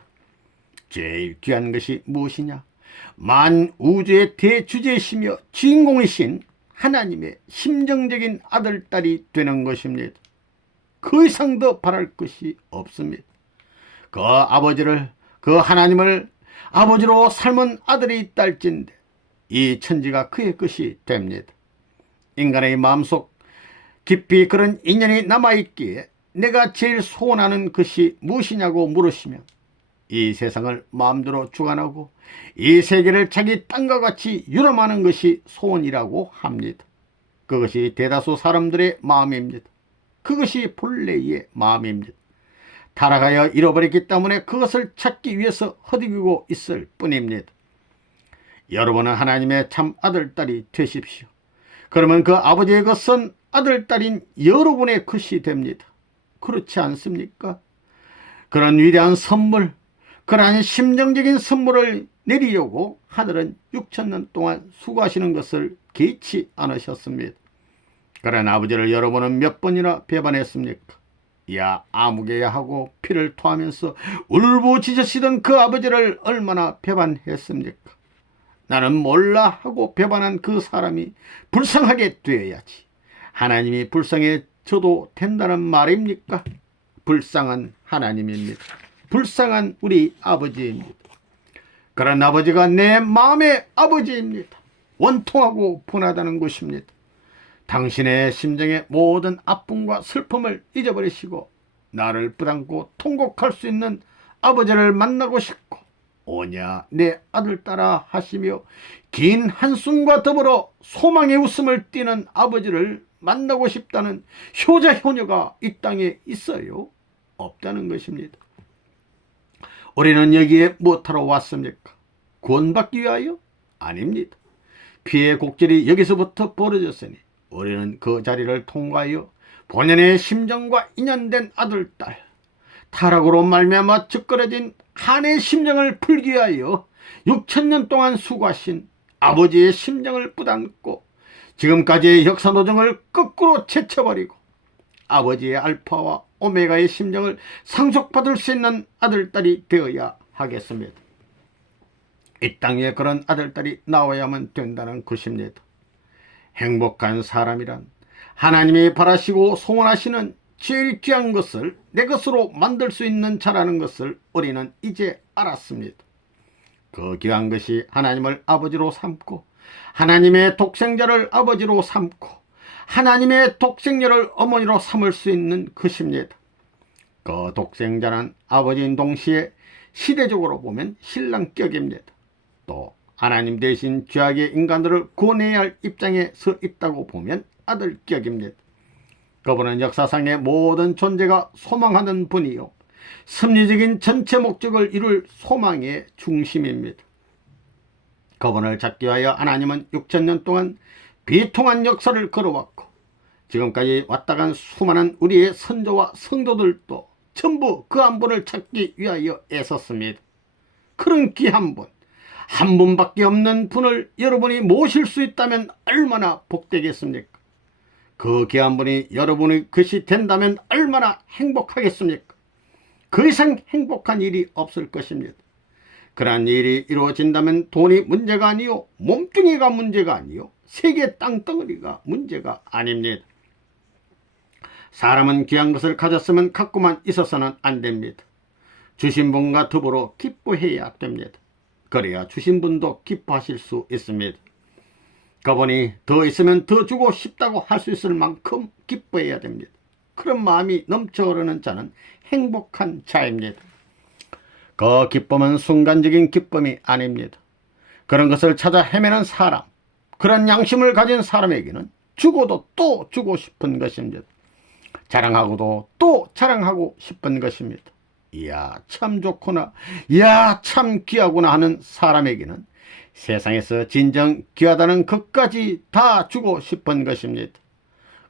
제일 귀한 것이 무엇이냐? 만우주의 대주제이시며 주인공이신 하나님의 심정적인 아들, 딸이 되는 것입니다. 그 이상 더 바랄 것이 없습니다. 그 아버지를, 그 하나님을 아버지로 삶은 아들이 있다 할진대 이 천지가 그의 것이 됩니다. 인간의 마음속 깊이 그런 인연이 남아있기에 내가 제일 소원하는 것이 무엇이냐고 물으시면 이 세상을 마음대로 주관하고 이 세계를 자기 땅과 같이 유람하는 것이 소원이라고 합니다. 그것이 대다수 사람들의 마음입니다. 그것이 본래의 마음입니다. 타락하여 잃어버렸기 때문에 그것을 찾기 위해서 허덕이고 있을 뿐입니다. 여러분은 하나님의 참 아들, 딸이 되십시오. 그러면 그 아버지의 것은 아들, 딸인 여러분의 것이 됩니다. 그렇지 않습니까? 그런 위대한 선물, 그러한 심정적인 선물을 내리려고 하늘은 6,000년 동안 수고하시는 것을 개의치 않으셨습니다. 그런 아버지를 여러분은 몇 번이나 배반했습니까? 야 아무개야 하고 피를 토하면서 울부짖으시던 그 아버지를 얼마나 배반했습니까? 나는 몰라 하고 배반한 그 사람이 불쌍하게 되어야지 하나님이 불쌍해져도 된다는 말입니까? 불쌍한 하나님입니다. 불쌍한 우리 아버지입니다. 그런 아버지가 내 마음의 아버지입니다. 원통하고 분하다는 것입니다. 당신의 심정의 모든 아픔과 슬픔을 잊어버리시고 나를 붙안고 통곡할 수 있는 아버지를 만나고 싶고 오냐 내 아들 딸아 하시며 긴 한숨과 더불어 소망의 웃음을 띠는 아버지를 만나고 싶다는 효자 효녀가 이 땅에 있어요? 없다는 것입니다. 우리는 여기에 무엇하러 왔습니까? 구원받기 위하여? 아닙니다. 피의 곡절이 여기서부터 벌어졌으니 우리는 그 자리를 통과하여 본연의 심정과 인연된 아들, 딸, 타락으로 말미암아 찌끄러진 한의 심정을 풀기 위하여 6,000년 동안 수고하신 아버지의 심정을 부담고 지금까지의 역사 노정을 거꾸로 제쳐버리고 아버지의 알파와 오메가의 심정을 상속받을 수 있는 아들딸이 되어야 하겠습니다. 이 땅에 그런 아들딸이 나와야만 된다는 것입니다. 행복한 사람이란 하나님이 바라시고 소원하시는 제일 귀한 것을 내 것으로 만들 수 있는 자라는 것을 우리는 이제 알았습니다. 그 귀한 것이 하나님을 아버지로 삼고 하나님의 독생자를 아버지로 삼고 하나님의 독생녀를 어머니로 삼을 수 있는 것입니다. 그 독생자는 아버지인 동시에 시대적으로 보면 신랑격입니다. 또 하나님 대신 죄악의 인간들을 구원해야 할 입장에 서 있다고 보면 아들격입니다. 그분은 역사상의 모든 존재가 소망하는 분이요 섭리적인 전체 목적을 이룰 소망의 중심입니다. 그분을 찾기 위하여 하나님은 6,000년 동안 비통한 역사를 걸어왔고 지금까지 왔다간 수많은 우리의 선조와 성도들도 전부 그 한 분을 찾기 위하여 애썼습니다. 그런 귀한 분, 한 분밖에 없는 분을 여러분이 모실 수 있다면 얼마나 복되겠습니까? 그 귀한 분이 여러분의 것이 된다면 얼마나 행복하겠습니까? 그 이상 행복한 일이 없을 것입니다. 그러한 일이 이루어진다면 돈이 문제가 아니요 몸뚱이가 문제가 아니요 세계 땅덩어리가 문제가 아닙니다. 사람은 귀한 것을 가졌으면 갖고만 있어서는 안 됩니다. 주신 분과 더불어 기뻐해야 됩니다. 그래야 주신 분도 기뻐하실 수 있습니다. 그분이 더 있으면 더 주고 싶다고 할 수 있을 만큼 기뻐해야 됩니다. 그런 마음이 넘쳐 흐르는 자는 행복한 자입니다. 그 기쁨은 순간적인 기쁨이 아닙니다. 그런 것을 찾아 헤매는 사람, 그런 양심을 가진 사람에게는 주고도 또 주고 싶은 것입니다. 자랑하고도 또 자랑하고 싶은 것입니다. 이야 참 좋구나, 이야 참 귀하구나 하는 사람에게는 세상에서 진정 귀하다는 것까지 다 주고 싶은 것입니다.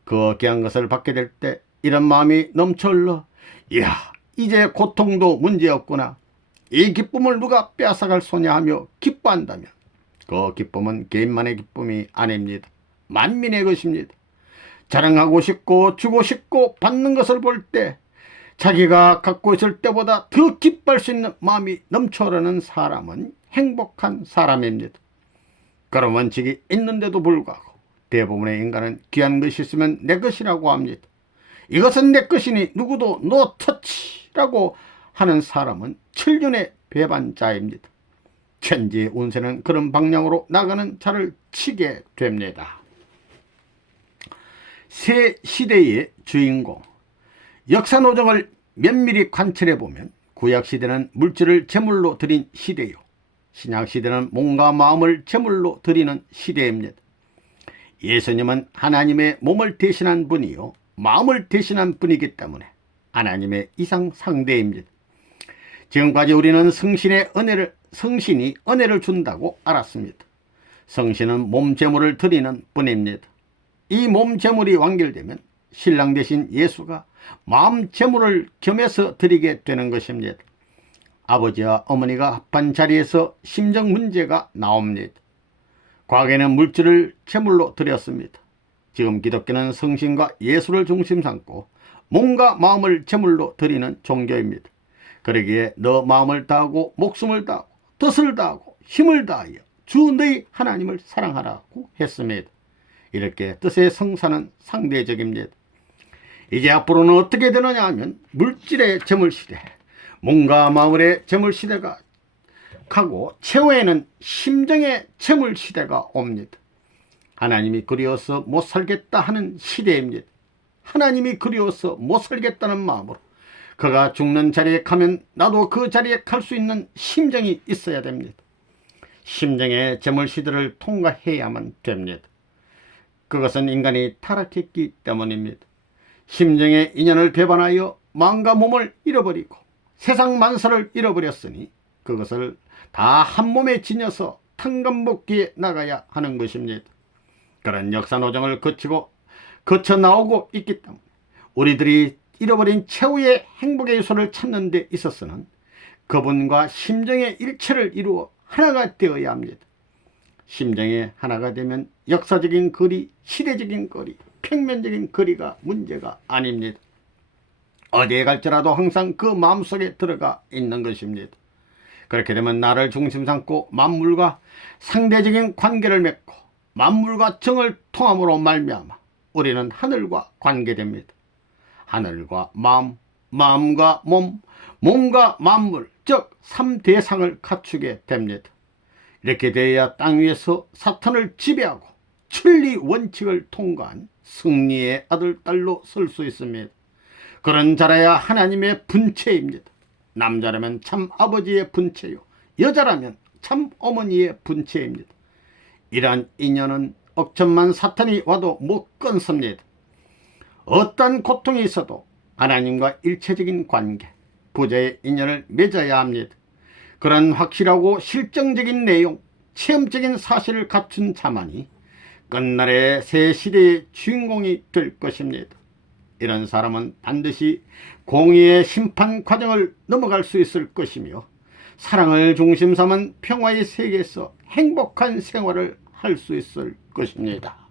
그 귀한 것을 받게 될 때 이런 마음이 넘쳐 흘러 이야 이제 고통도 문제없구나, 이 기쁨을 누가 빼앗아갈 소냐 하며 기뻐한다면 그 기쁨은 개인만의 기쁨이 아닙니다. 만민의 것입니다. 자랑하고 싶고 주고 싶고 받는 것을 볼 때 자기가 갖고 있을 때보다 더 기뻐할 수 있는 마음이 넘쳐 흐르는 사람은 행복한 사람입니다. 그런 원칙이 있는데도 불구하고 대부분의 인간은 귀한 것이 있으면 내 것이라고 합니다. 이것은 내 것이니 누구도 너 터치라고 하는 사람은 천륜의 배반자입니다. 천지의 운세는 그런 방향으로 나가는 자를 치게 됩니다. 새 시대의 주인공, 역사 노정을 면밀히 관찰해보면 구약시대는 물질을 제물로 드린 시대요 신약시대는 몸과 마음을 제물로 드리는 시대입니다. 예수님은 하나님의 몸을 대신한 분이요 마음을 대신한 분이기 때문에 하나님의 이상 상대입니다. 지금까지 우리는 성신이 은혜를 준다고 알았습니다. 성신은 몸 제물을 드리는 분입니다. 이 몸 제물이 완결되면 신랑 대신 예수가 마음 제물을 겸해서 드리게 되는 것입니다. 아버지와 어머니가 합한 자리에서 심정 문제가 나옵니다. 과거에는 물질을 제물로 드렸습니다. 지금 기독교는 성신과 예수를 중심 삼고 몸과 마음을 제물로 드리는 종교입니다. 그러기에 너 마음을 다하고 목숨을 다하고 뜻을 다하고 힘을 다하여 주 너희 하나님을 사랑하라고 했습니다. 이렇게 뜻의 성사는 상대적입니다. 이제 앞으로는 어떻게 되느냐 하면 물질의 제물시대, 몸과 마음의 제물시대가 가고 최후에는 심정의 제물시대가 옵니다. 하나님이 그리워서 못 살겠다 하는 시대입니다. 하나님이 그리워서 못 살겠다는 마음으로 그가 죽는 자리에 가면 나도 그 자리에 갈 수 있는 심정이 있어야 됩니다. 심정의 제물시대를 통과해야만 됩니다. 그것은 인간이 타락했기 때문입니다. 심정의 인연을 배반하여 마음과 몸을 잃어버리고 세상 만사를 잃어버렸으니 그것을 다 한 몸에 지녀서 탕감복기에 나가야 하는 것입니다. 그런 역사 노정을 거쳐 나오고 있기 때문에 우리들이 잃어버린 최후의 행복의 요소를 찾는 데 있어서는 그분과 심정의 일체를 이루어 하나가 되어야 합니다. 심정이 하나가 되면 역사적인 거리, 시대적인 거리, 평면적인 거리가 문제가 아닙니다. 어디에 갈지라도 항상 그 마음속에 들어가 있는 것입니다. 그렇게 되면 나를 중심 삼고 만물과 상대적인 관계를 맺고 만물과 정을 통함으로 말미암아 우리는 하늘과 관계됩니다. 하늘과 마음, 마음과 몸, 몸과 만물, 즉 3대상을 갖추게 됩니다. 이렇게 되어야 땅 위에서 사탄을 지배하고 천리 원칙을 통과한 승리의 아들, 딸로 설 수 있습니다. 그런 자라야 하나님의 분체입니다. 남자라면 참 아버지의 분체요, 여자라면 참 어머니의 분체입니다. 이러한 인연은 억천만 사탄이 와도 못 끊습니다. 어떤 고통이 있어도 하나님과 일체적인 관계, 부자의 인연을 맺어야 합니다. 그런 확실하고 실정적인 내용, 체험적인 사실을 갖춘 자만이 끝날의 새 시대의 주인공이 될 것입니다. 이런 사람은 반드시 공의의 심판 과정을 넘어갈 수 있을 것이며 사랑을 중심 삼은 평화의 세계에서 행복한 생활을 할 수 있을 것입니다.